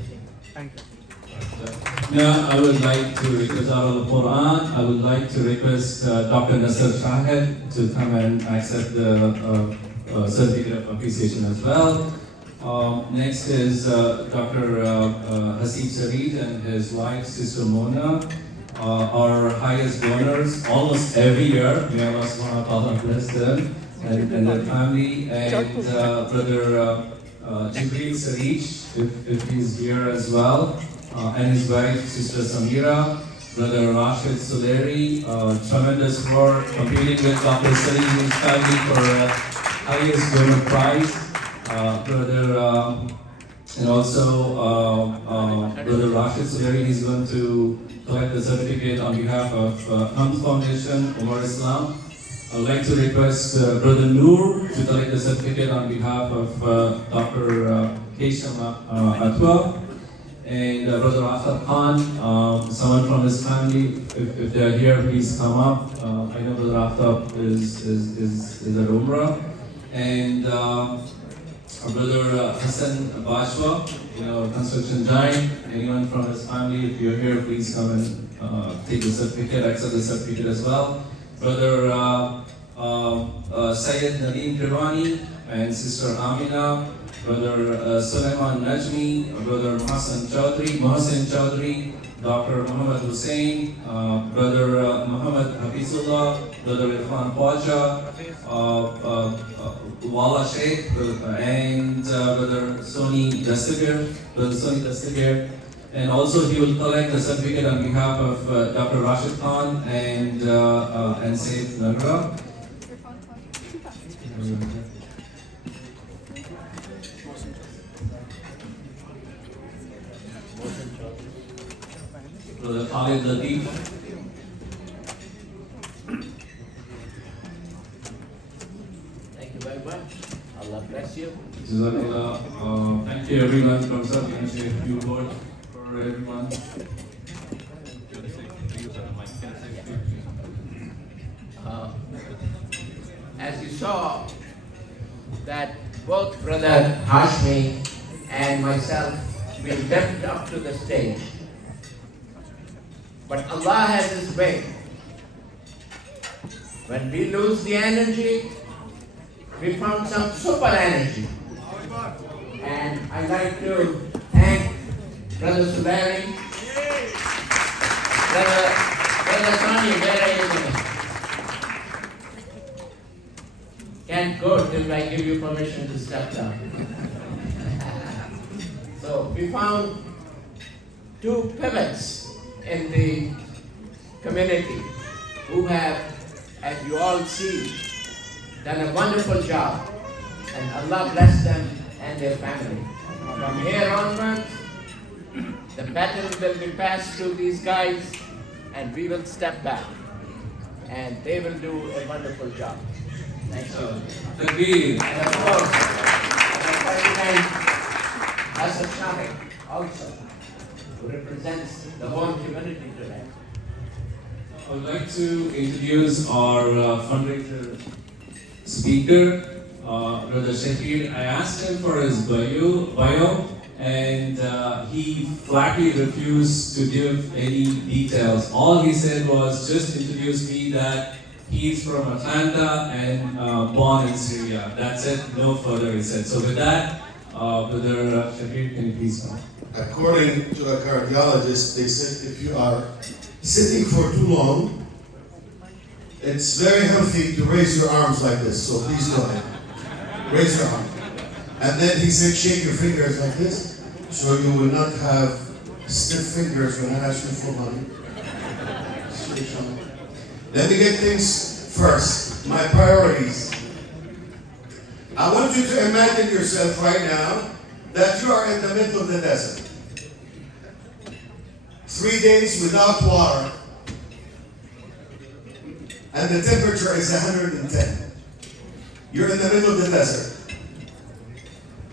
Thank you. Now, I would like to request out of the Quran. I would like to request Dr. Nasser Shahed to come and accept the certificate of appreciation as well. Next is Dr. Hasib Sareed and his wife, Sister Mona, our highest donors almost every year. May Allah subhanahu wa ta'ala bless them and their family. And Brother Jibreel Sarish, if he's here as well. And his wife, Sister Samira, Brother Rashid Suleri, tremendous work competing with Dr. Salim and his family for highest donor prize. And also Brother Rashid Suleri, he's going to collect the certificate on behalf of Hunt Foundation, Umar Islam. I'd like to request Brother Noor to collect the certificate on behalf of Dr. Kesham Atwa. And Brother Aftab Khan, someone from his family, if they're here, please come up. I know Brother Aftab is at Umrah. And our brother Hassan Bajwa, construction giant. Anyone from his family, if you're here, please come and take the certificate, accept the certificate as well. Brother Syed Nadeem Kirwani and Sister Amina, Brother Sulaiman Najmi, Brother Mohsin Chaudhry, Dr. Muhammad Hussain, Brother Muhammad Hafizullah, Brother Irfan Khwaja, Wala Sheikh, and Brother Soni Dastagir. And also he will collect the certificate on behalf of Dr. Rashid Khan and Saif Nagra. Brother Khalid Latif. Thank you very much. Allah bless you. Jazakallah. Thank you everyone from Suffolk. A few words for everyone. As you saw, that both Brother Hashmi and myself, we leapt up to the stage. But Allah has His way. When we lose the energy, we found some super energy. And I'd like to thank Brother Subari, Brother Sani, where are you? Can't go till I give you permission to step down. So we found two pivots in the community who have, as you all see, done a wonderful job, and Allah bless them and their family. From here onwards, the baton will be passed to these guys, and we will step back, and they will do a wonderful job. Thank you. And of course, the President Ammar also, who represents the whole community today. I would like to introduce our fundraiser speaker, Brother Shahir. I asked him for his bio and he flatly refused to give any details. All he said was just introduce me that he's from Atlanta and born in Syria. That's it, no further, he said. So with that, Brother Shahir, can you please come? According to a cardiologist, they said if you are sitting for too long, it's very healthy to raise your arms like this. So please go ahead. Raise your arm. And then he said shake your fingers like this, so you will not have stiff fingers when I ask you for money. Let me get things first. My priorities. I want you to imagine yourself right now that you are in the middle of the desert. 3 days without water, and the temperature is 110. You're in the middle of the desert.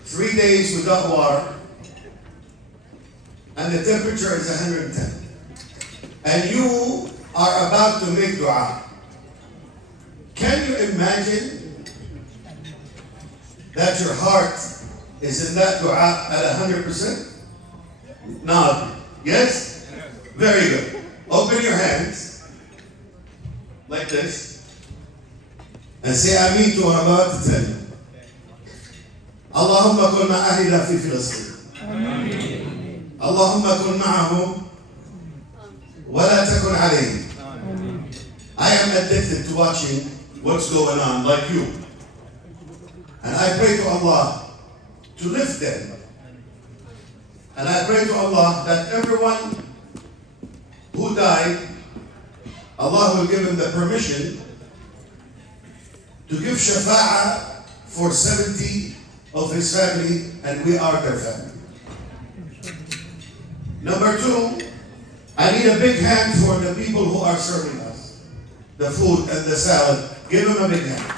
3 days without water, and the temperature is 110. And you are about to make dua. Can you imagine that your heart is in that dua at 100%? Nod. Yes? Very good. Open your hands like this and say Ameen to what I'm about to tell you. Allahumma kun ma'ahila fi Filistin. Allahumma kun ma'ahum wa la takun alayhim. I am addicted to watching what's going on, like you. And I pray to Allah to lift them. And I pray to Allah that everyone who died, Allah will give him the permission to give shafa'ah for 70 of his family, and we are their family. Number two, I need a big hand for the people who are serving us the food and the salad. Give them a big hand.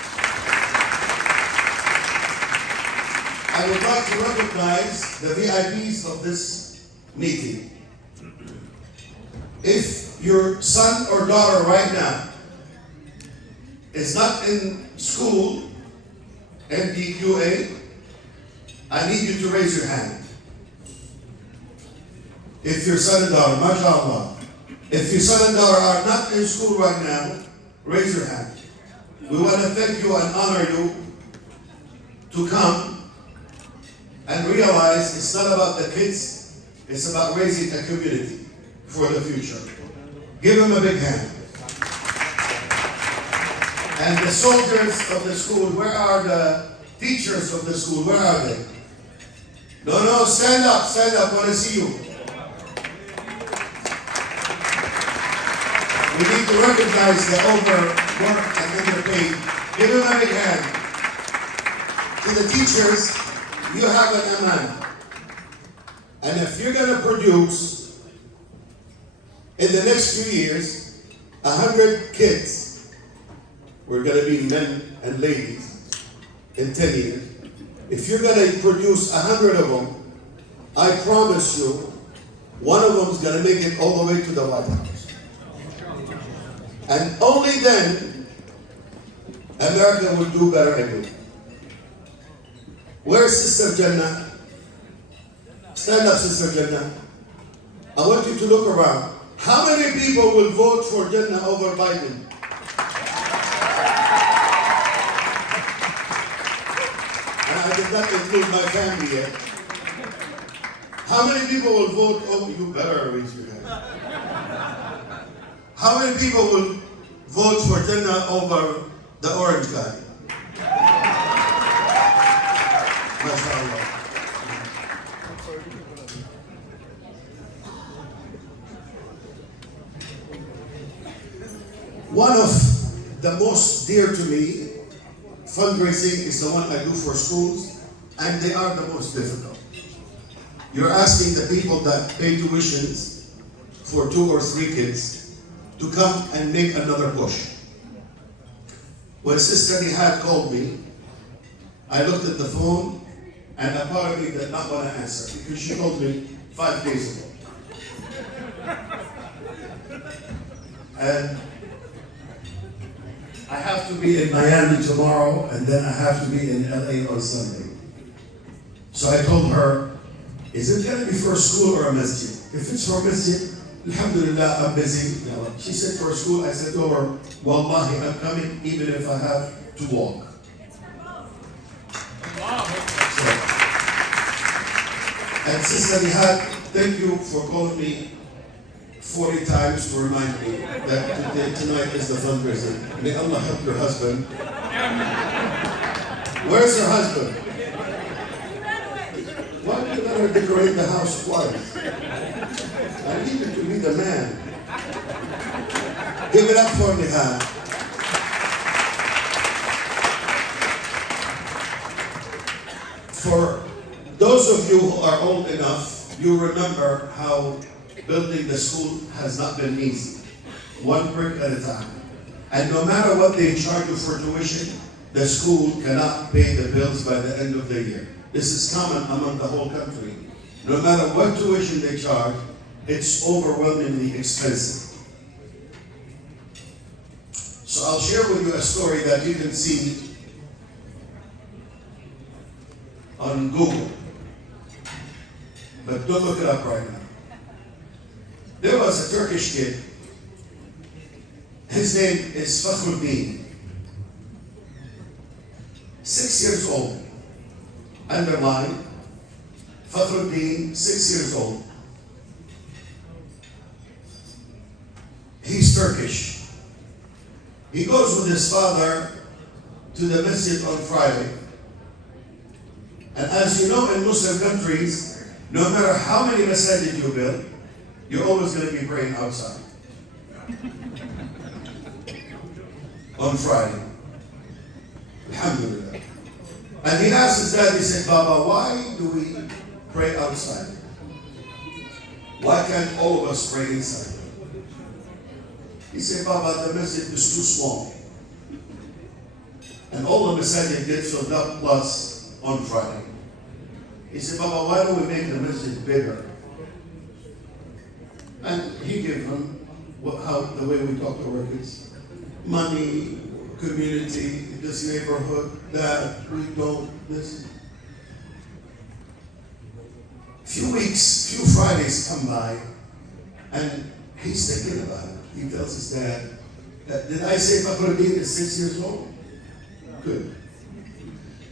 I would like to recognize the VIPs of this meeting. If your son or daughter right now is not in school, MDQ-owned, I need you to raise your hand. If your son and daughter, mashallah, if your son and daughter are not in school right now, raise your hand. We want to thank you and honor you to come and realize it's not about the kids, it's about raising a community for the future. Give them a big hand. And the soldiers of the school, where are the teachers of the school? Where are they? No, stand up, I want to see you. We need to recognize the overworked and underpaid. Give them a big hand. To the teachers, you have an aman. And if you're going to produce, in the next few years, 100 kids, we're going to be men and ladies, in 10 years. If you're going to produce 100 of them, I promise you, one of them is going to make it all the way to the White House. And only then, America will do better again. Where's Sister Jannah? Stand up, Sister Jannah. I want you to look around. How many people will vote for Jannah over Biden? And I did not include my family yet. How many people will vote? Oh, you better raise your hand. How many people will vote for Jannah over the orange guy? MashaAllah. One of the most dear to me, fundraising is the one I do for schools, and they are the most difficult. You're asking the people that pay tuitions for 2 or 3 kids to come and make another push. When Sister Nihad called me, I looked at the phone, and a part of me did not want to answer because she called me 5 days ago. And I have to be in Miami tomorrow, and then I have to be in LA on Sunday. So I told her, is it going to be for school or a masjid? If it's for masjid, alhamdulillah, I'm busy. She said for school, I said to her, wallahi, I'm coming even if I have to walk. So, and Sister Nihad, thank you for calling me 40 times to remind me that tonight is the fundraising. May Allah help your husband. Where's her husband? Why do you let her decorate the house twice? I need you to be the man. Give it up for Nihad. For those of you who are old enough, you remember how building the school has not been easy. One brick at a time. And no matter what they charge you for tuition, the school cannot pay the bills by the end of the year. This is common among the whole country. No matter what tuition they charge, it's overwhelmingly expensive. So I'll share with you a story that you can see on Google. But don't look it up right now. There was a Turkish kid. His name is Fakhruddin. 6 years old. Underline, Fakhruddin, 6 years old. He's Turkish. He goes with his father to the masjid on Friday. And as you know, in Muslim countries, no matter how many masajid you build, you're always going to be praying outside. On Friday. Alhamdulillah. And he asked his dad, he said, Baba, why do we pray outside? Why can't all of us pray inside? He said, Baba, the masjid is too small. And all the masajid get filled up plus on Friday. He said, Baba, why don't we make the masjid bigger? And he gave him the way we talk to our kids. Money, community, this neighborhood, that we don't listen. few Fridays come by, and he's thinking about it. He tells his dad, did I say Fakhruddin is 6 years old? Good.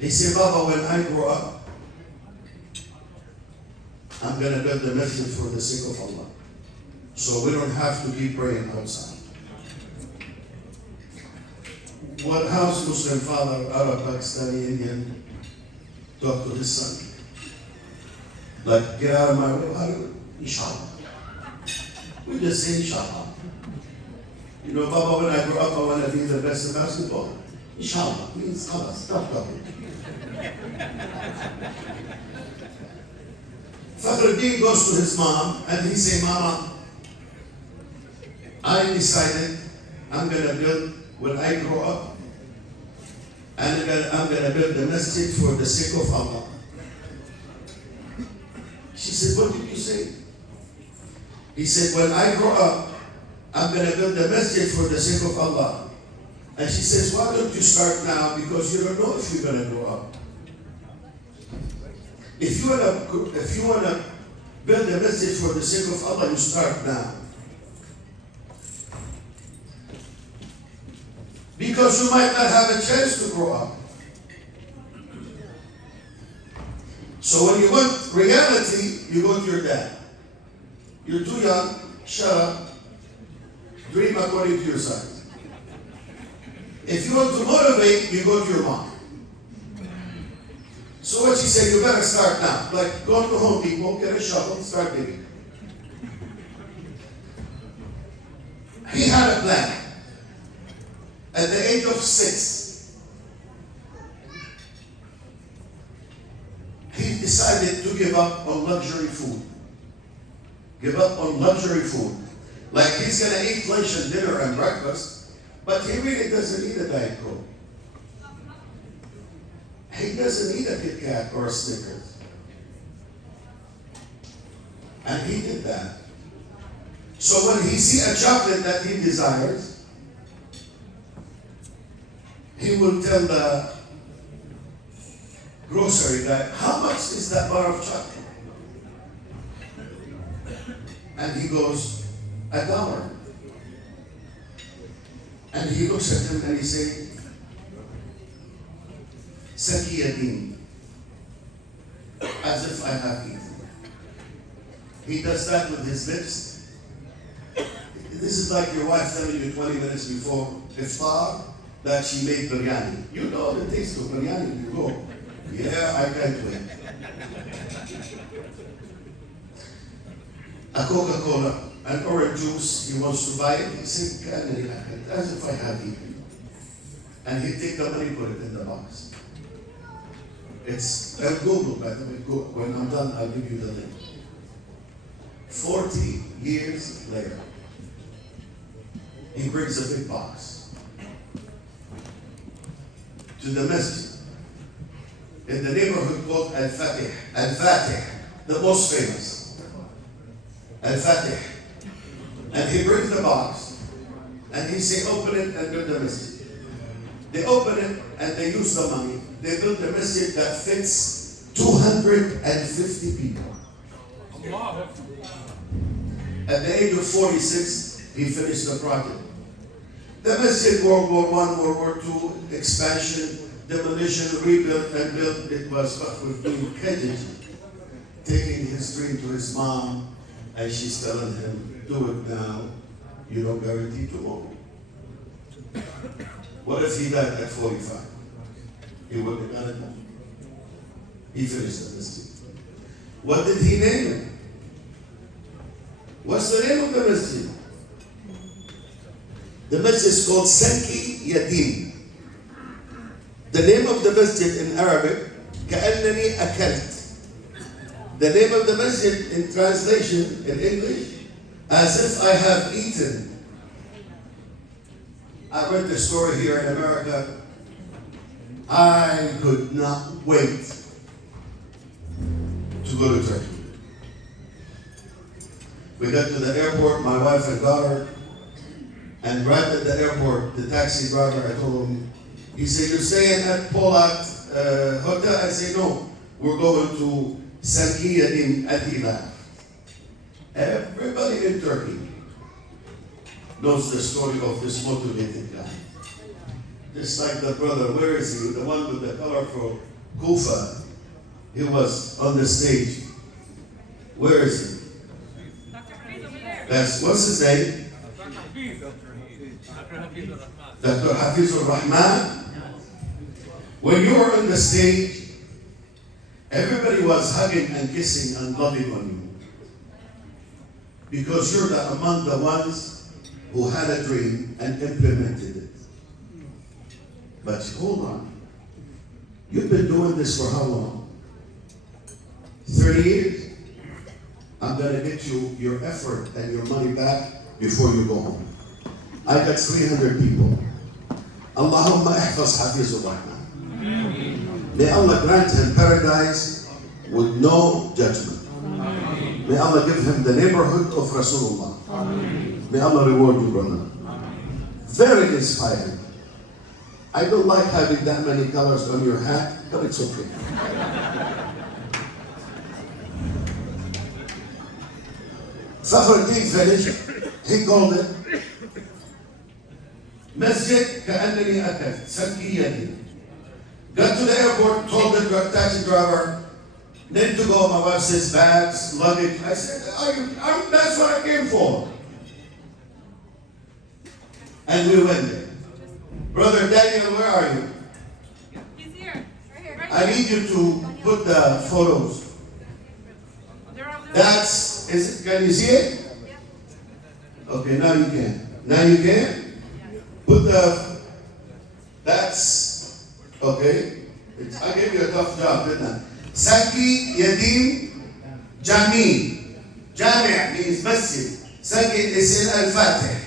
He said, Baba, when I grow up, I'm going to build a masjid for the sake of Allah. So we don't have to be praying outside. What house Muslim father, Arab, Pakistani, Indian, talk to his son? Like, get out of my way. How do you? Inshallah. We just say inshallah. You know, Baba, when I grow up, I want to be the best in basketball. Inshallah. Means khalas, stop talking. Fakhruddin goes to his mom and he say, Mama, I decided I'm going to build, when I grow up, I'm going to build a masjid for the sake of Allah. She said, what did you say? He said, when I grow up, I'm going to build a masjid for the sake of Allah. And she says, why don't you start now? Because you don't know if you're going to grow up. If you want to build a masjid for the sake of Allah, you start now. Because you might not have a chance to grow up. So when you want reality, you go to your dad. You're too young, shut up, dream according to your size. If you want to motivate, you go to your mom. So what she said, you better start now. Like, go to Home Depot, get a shovel, start digging. He had a plan. At the age of 6, he decided to give up on luxury food. Give up on luxury food. Like he's going to eat lunch and dinner and breakfast, but he really doesn't eat a Diet Coke. He doesn't eat a Kit Kat or a Snickers. And he did that. So when he sees a chocolate that he desires, he will tell the grocery guy, how much is that bar of chocolate? And he goes, $1. And he looks at him and he says, Saki Yadin, as if I have eaten. He does that with his lips. This is like your wife telling you 20 minutes before iftar that she made biryani. You know the taste of biryani, you go, yeah, I can't wait. A Coca-Cola, an orange juice, he wants to buy it, he said, as if I have eaten. And he take the money, put it in the box. It's Google, by the way, when I'm done, I'll give you the link. 40 years later, he brings a big box to the masjid in the neighborhood called Al-Fatih. Al-Fatih, the most famous. Al-Fatih. And he brings the box and he say, open it and build the masjid. They open it and they use the money. They build a masjid that fits 250 people. At the age of 46, he finished the project. The masjid, World War I, World War II, expansion, demolition, rebuilt and built. It was Fakhruddin Khadij taking his dream to his mom, and she's telling him, do it now, you don't guarantee tomorrow. What if he died at 45? He would have done it. He finished the masjid. What did he name it? What's the name of the masjid? The masjid is called Saki Yadin. The name of the masjid in Arabic, كأنني أكلت. The name of the masjid in translation in English, as if I have eaten. I read the story here in America. I could not wait to go to Turkey. We got to the airport, my wife and daughter, and right at the airport, the taxi driver, I told him, he said, you're staying at Polat Hotel? I said, no, we're going to Saki Yadim Atila. Everybody in Turkey knows the story of this motivated guy. Just like the brother, where is he? The one with the colorful kufa. He was on the stage. Where is he? That's, what's his name? Dr. Hafiz al-Rahman. When you were on the stage, everybody was hugging and kissing and loving on you. Because you're among the ones who had a dream and implemented it. But hold on. You've been doing this for how long? 30 years? I'm going to get you your effort and your money back before you go home. I got 300 people. Allahumma ihfaz Hafiz al-Rahman. May Allah grant him paradise with no judgment. May Allah give him the neighborhood of Rasulullah. May Allah reward you, brother. Very inspiring. I don't like having that many colors on your hat, but it's okay. Fakhruddin finished. He called it Masjid Ka'annani Akat, Saki Yadi. Got to the airport, told the taxi driver, need to go. My wife says bags, luggage. I said, that's what I came for. And we went there. Brother Daniel, where are you? He's here. Right here. Right I need you to put the photos. That's, can you see it? Okay, now you can. Now you can? Put the, that's, okay. I gave you a tough job, didn't I? Saki Yadim Jami. Jami' means masjid. Saki is in Al-Fatih.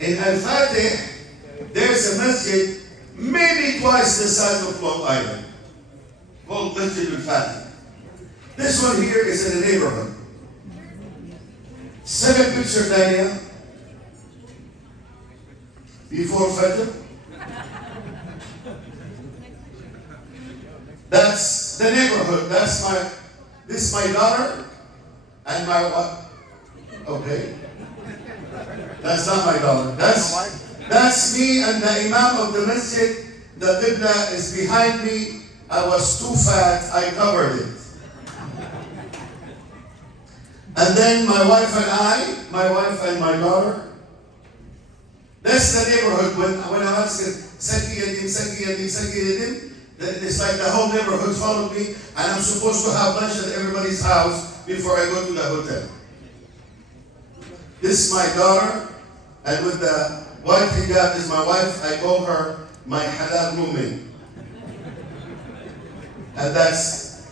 In Al-Fatih, there's a masjid maybe twice the size of Long Island, called Masjid Al-Fatih. This one here is in a neighborhood. Send a picture, Daniel. Before Fajr. That's the neighborhood. This is my daughter and my wife. Okay. That's not my daughter. That's me and the Imam of the masjid. The Qibla is behind me. I was too fat, I covered it. And then my wife and my daughter. That's the neighborhood. When I was Saki Yadim, Saki Yadim, Saki Yadim, it's like the whole neighborhood followed me, and I'm supposed to have lunch at everybody's house before I go to the hotel. This is my daughter, and with the white hijab is my wife. I call her my halal roommate. And that's,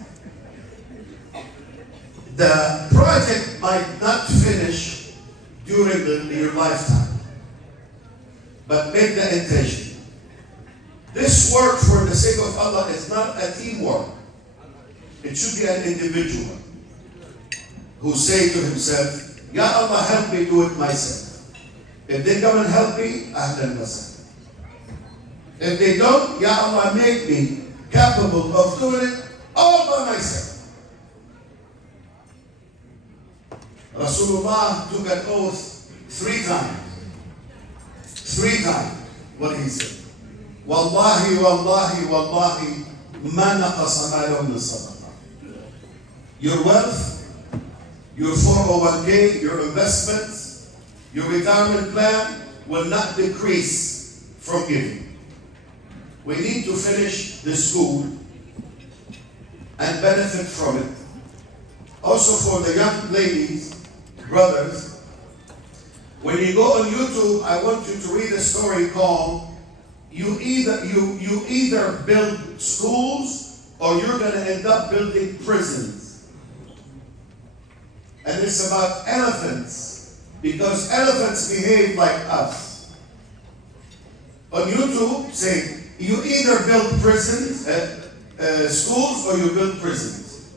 the project might not finish during your lifetime, but make the intention. This work for the sake of Allah is not a teamwork. It should be an individual who say to himself, Ya Allah, help me do it myself. If they come and help me, ahlan wa sahlan. If they don't, Ya Allah, make me capable of doing it all by myself. Rasulullah took an oath 3 times. 3 times. What he said? Wallahi, wallahi, wallahi, ma naqasa malun min sadaqa. Your wealth, your 401k, your investments, your retirement plan will not decrease from giving. We need to finish the school and benefit from it. Also for the young ladies, brothers, when you go on YouTube, I want you to read a story called You either build schools or you're going to end up building prisons. And it's about elephants, because elephants behave like us. On YouTube, say, you either build prisons, schools, or you build prisons.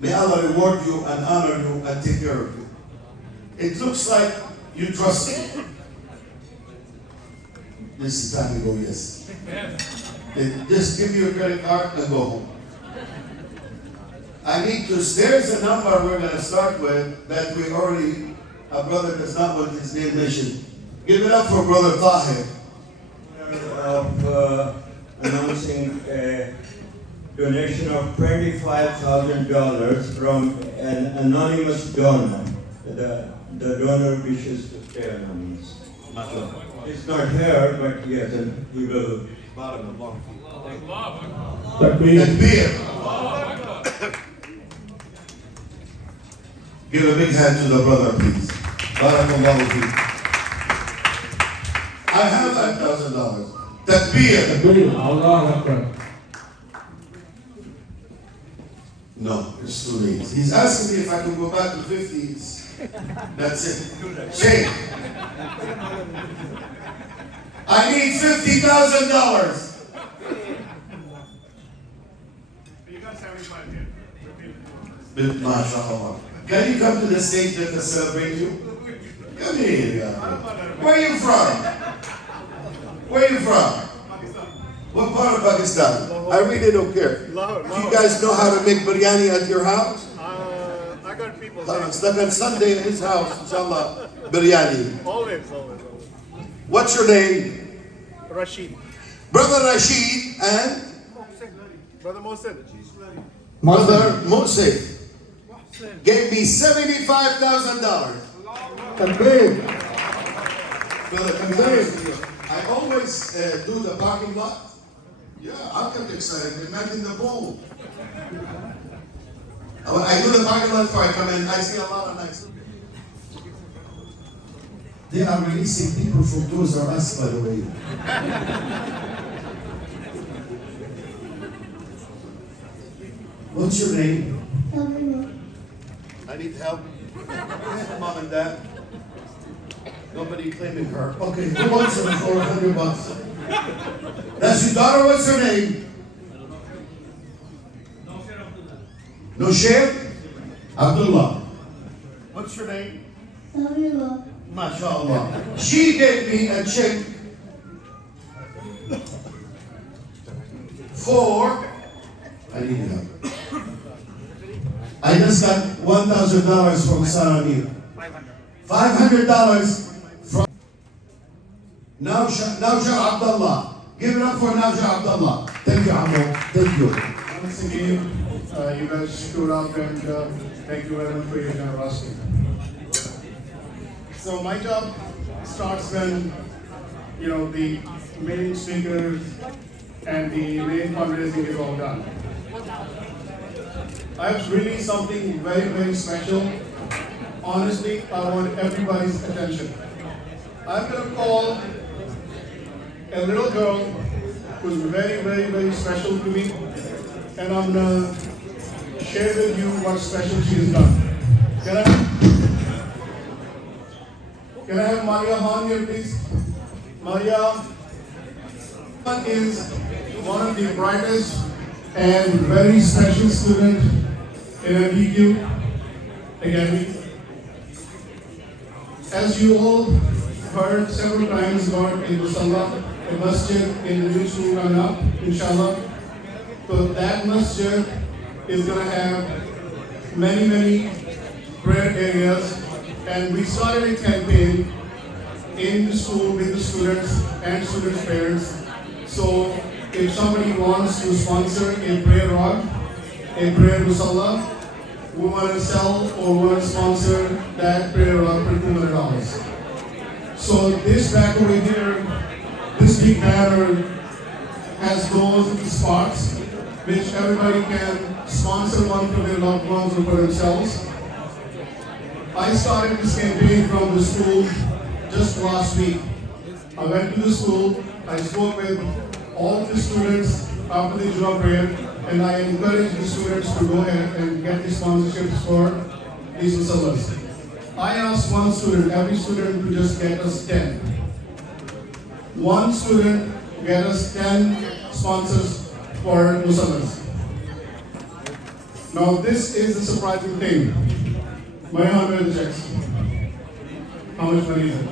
May Allah reward you and honor you and take care of you. It looks like you trust me. This is time to go, yes. Just give me your credit card and go home. There's a number we're going to start with that we already, a brother does not want his name mentioned. Give it up for Brother Tahir. Of announcing a donation of $25,000 from an anonymous donor. The donor wishes to stay anonymous. It's not here, but yes, and he will. Takbir. Give a big hand to the brother, please. Barakallahu feek. I have $5,000. Takbir. Allah Akbar. No, it's too late. He's asking me if I can go back to 50s. That's it. Shake. I need $50,000. You got 75 here. MashaAllah. Can you come to the stage, let us celebrate you? Come here. Where are you from? Where are you from? What part of Pakistan? I really don't care. Do you guys know how to make biryani at your house? I got people. Like on Sunday in his house, inshallah, biryani. Always. What's your name? Rashid. Brother Rashid and Brother Mohsin. Brother Mohsin gave me $75,000. Takbir. Brother, I always do the parking lot. Yeah, I'll get excited. Imagine the bowl. I do the parking lot before I come in. I see a lot of nice. They are releasing people from Toys R Us, by the way. What's your name? I need help. Mom and Dad. Nobody claiming her. Okay, who wants her for $100? That's your daughter. What's her name? No share? Abdullah. What's your name? MashaAllah. She gave me a check for, I need help. I just got $1,000 from Saramir. $500 from Nawja Abdullah. Give it up for Nawja Abdullah. Thank you, Ammar. Thank you. Once again, you guys showed up and thank you very much for your generosity. So my job starts when, the main speakers and the main fundraising is all done. I have really something very, very special. Honestly, I want everybody's attention. I'm going to call a little girl who's very, very, very special to me, and I'm going to share with you what special she has done. Can I have Maria Hahn here, please? Maria is one of the brightest and very special students in MDQ Academy. As you all heard several times about in Musalla, a masjid in the new school coming up, inshallah. So that masjid is going to have many, many prayer areas, and we started a campaign in the school with the students and students' parents. So if somebody wants to sponsor a prayer rod, a prayer musalla, we want to sell or want to sponsor that prayer rod for $200. So this back over here, this big banner has those spots which everybody can sponsor one for their loved ones or for themselves. I started this campaign from the school just last week. I went to the school, I spoke with all of the students after the Juma prayer, and I encouraged the students to go ahead and get the sponsorships for these musallas. I asked one student, every student, to just get us 10. One student get us 10 sponsors for musallas. Now this is a surprising thing. My honor the checks. How much money is it?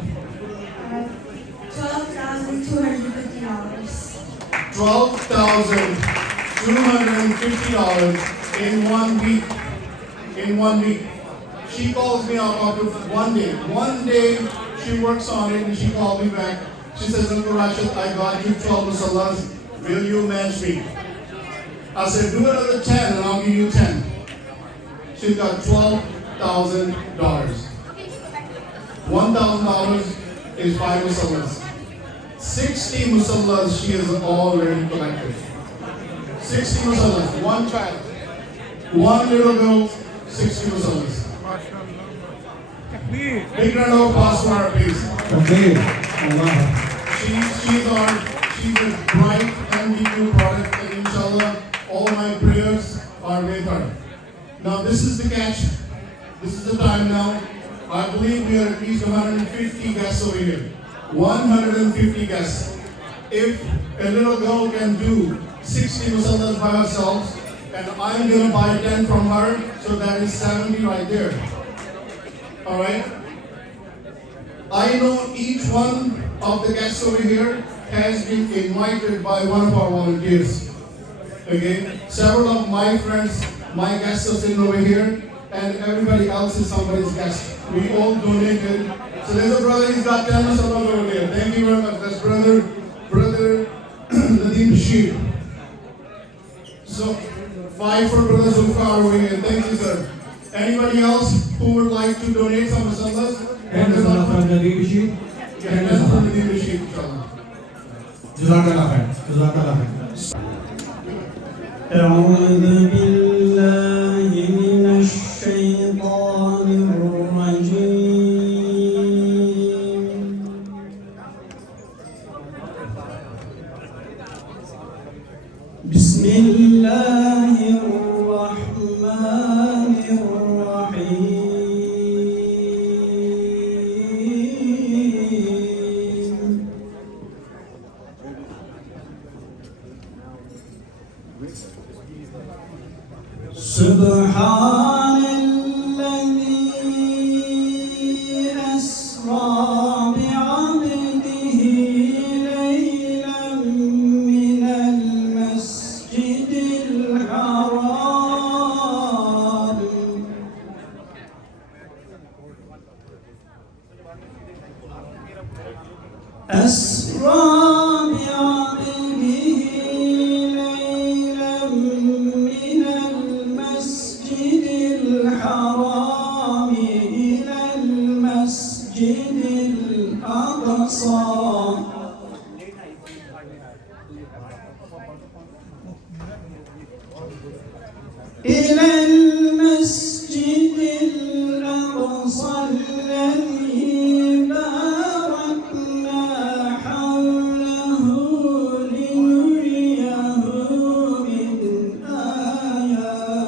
$12,250. $12,250 in 1 week. In 1 week. She calls me out after 1 day. 1 day she works on it and she called me back. She says, Uncle Rashid, I got you 12 musallas. Will you match me? I said, do another 10 and I'll give you 10. She's got $12,000. $1,000 is 5 musallas. 60 musallas she has already collected. 60 musallas, one child, one little girl, 60 musallas. Big round of applause for her, please. Okay. She's a bright MDQ product, and inshallah, all my prayers are with her. Now this is the catch. This is the time now. I believe we are at least 150 guests over here. 150 guests. If a little girl can do 60 musallas by herself, and I'm going to buy 10 from her, so that is 70 right there. Alright? I know each one of the guests over here has been invited by one of our volunteers. Okay? Several of my friends, my guests are sitting over here, and everybody else is somebody's guest. We all donated. So there's a brother, he's got 10 musallas over there. Thank you very much. That's brother Nadeem Bashir. So 5 for brother Zulfar over here. Thank you, sir. Anybody else who would like to donate some musallas? And the son from Nadeem Bashir. Yeah, and from Nadeem Bashir, inshallah. Jazakallah khair. Jazakallah khair. أعوذ بالله من الشيطان الرجيم بسم الله الرحمن الرحيم سبحان الذي أسرى بعبده ليلا من المسجد الحرام أسرى بعبده ليلا من المسجد الحرام إلى المسجد الأقصى إلى المسجد الأقصى الذي باركنا حوله لنريه من آياتنا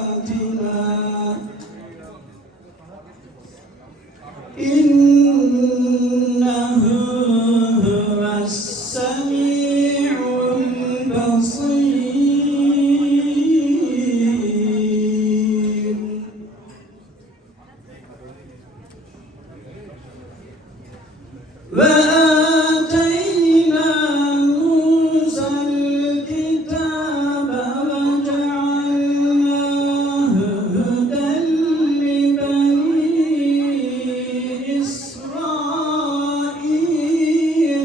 إنه هو السميع البصير وآتينا موسى الكتاب وجعلناه هدى لبني إسرائيل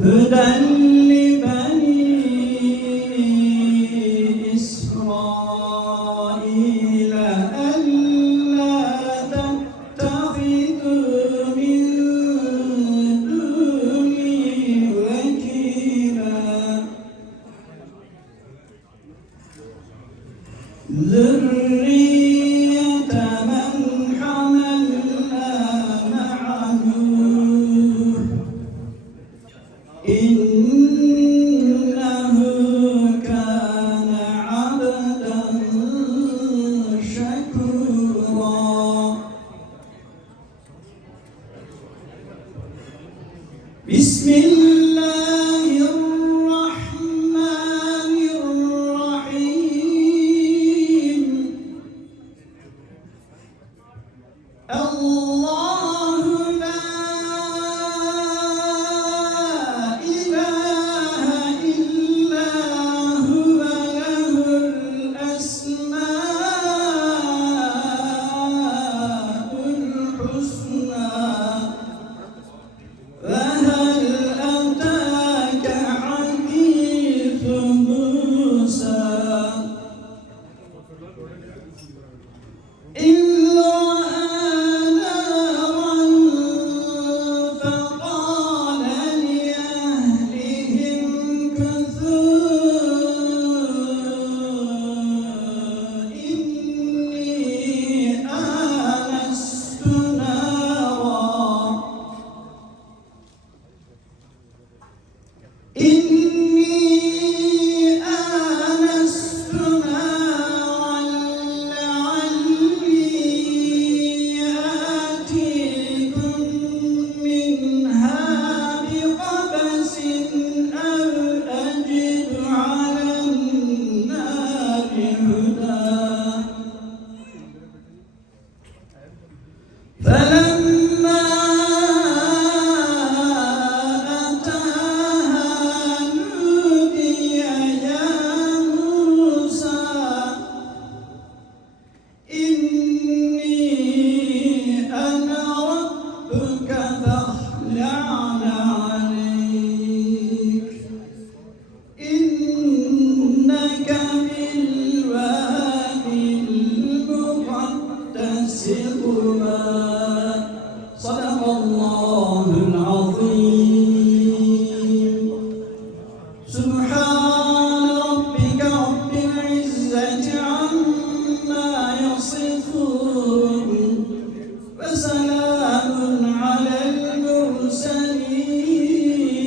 هدى لبني إسرائيل ألا تتخذوا من دوني وكيلا ذرية من حملنا مع نوح إنه كان عبدا شكورا بسم الله الرحمن الرحيم الله لا إله إلا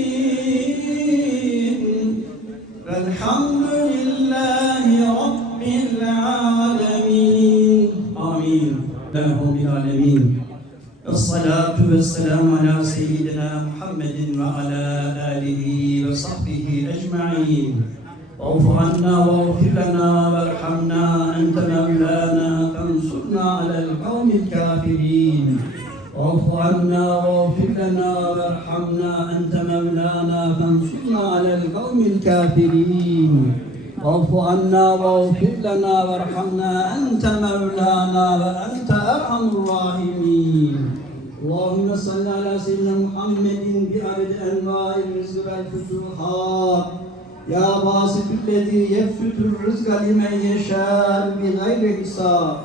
المرسلين والحمد لله رب العالمين آمين رب العالمين الصلاة والسلام على سيدنا محمد وعلى آله وصحبه أجمعين واعف عنا واغفر لنا وارحمنا أنت مولانا فانصرنا على القوم الكافرين واعف عنا واغفر لنا وارحمنا أنت مولانا فانصرنا على القوم الكافرين واعف عنا واغفر لنا وارحمنا أنت مولانا وأنت أرحم الراحمين اللهم صل على سيدنا محمد بعدد أنواع الرزق والفتوحات يا باسط الذي يبسط الرزق لمن يشاء بغير حساب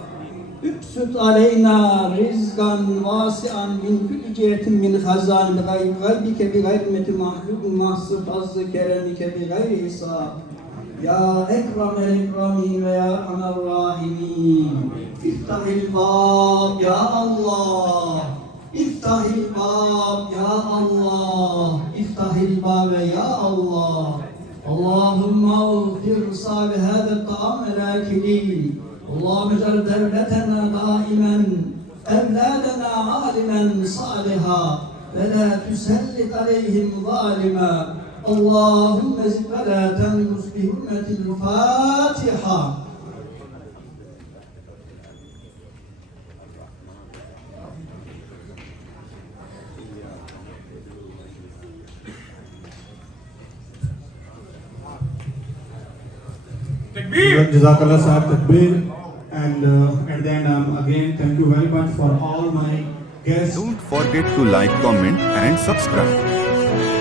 ابسط علينا رزقا واسعا من كل جهة من خزان بغير غيبك بغير مخلوق محص فضل كرمك بغير حساب يا أكرم الأكرمين ويا أرحم الراحمين افتح الباب يا الله افتح الباب يا الله افتح الباب يا الله اللهم اغفر صاحب هذا الطعام الآكلين اللهم اجعل دولتنا دائما أولادنا عالما صالحا فلا تسلط عليهم ظالما اللهم زد ولا تنقص بهمة الفاتحة Jazakallah Sahib Takbir. And at the end, again, thank you very much for all my guests. Don't forget to like, comment and subscribe.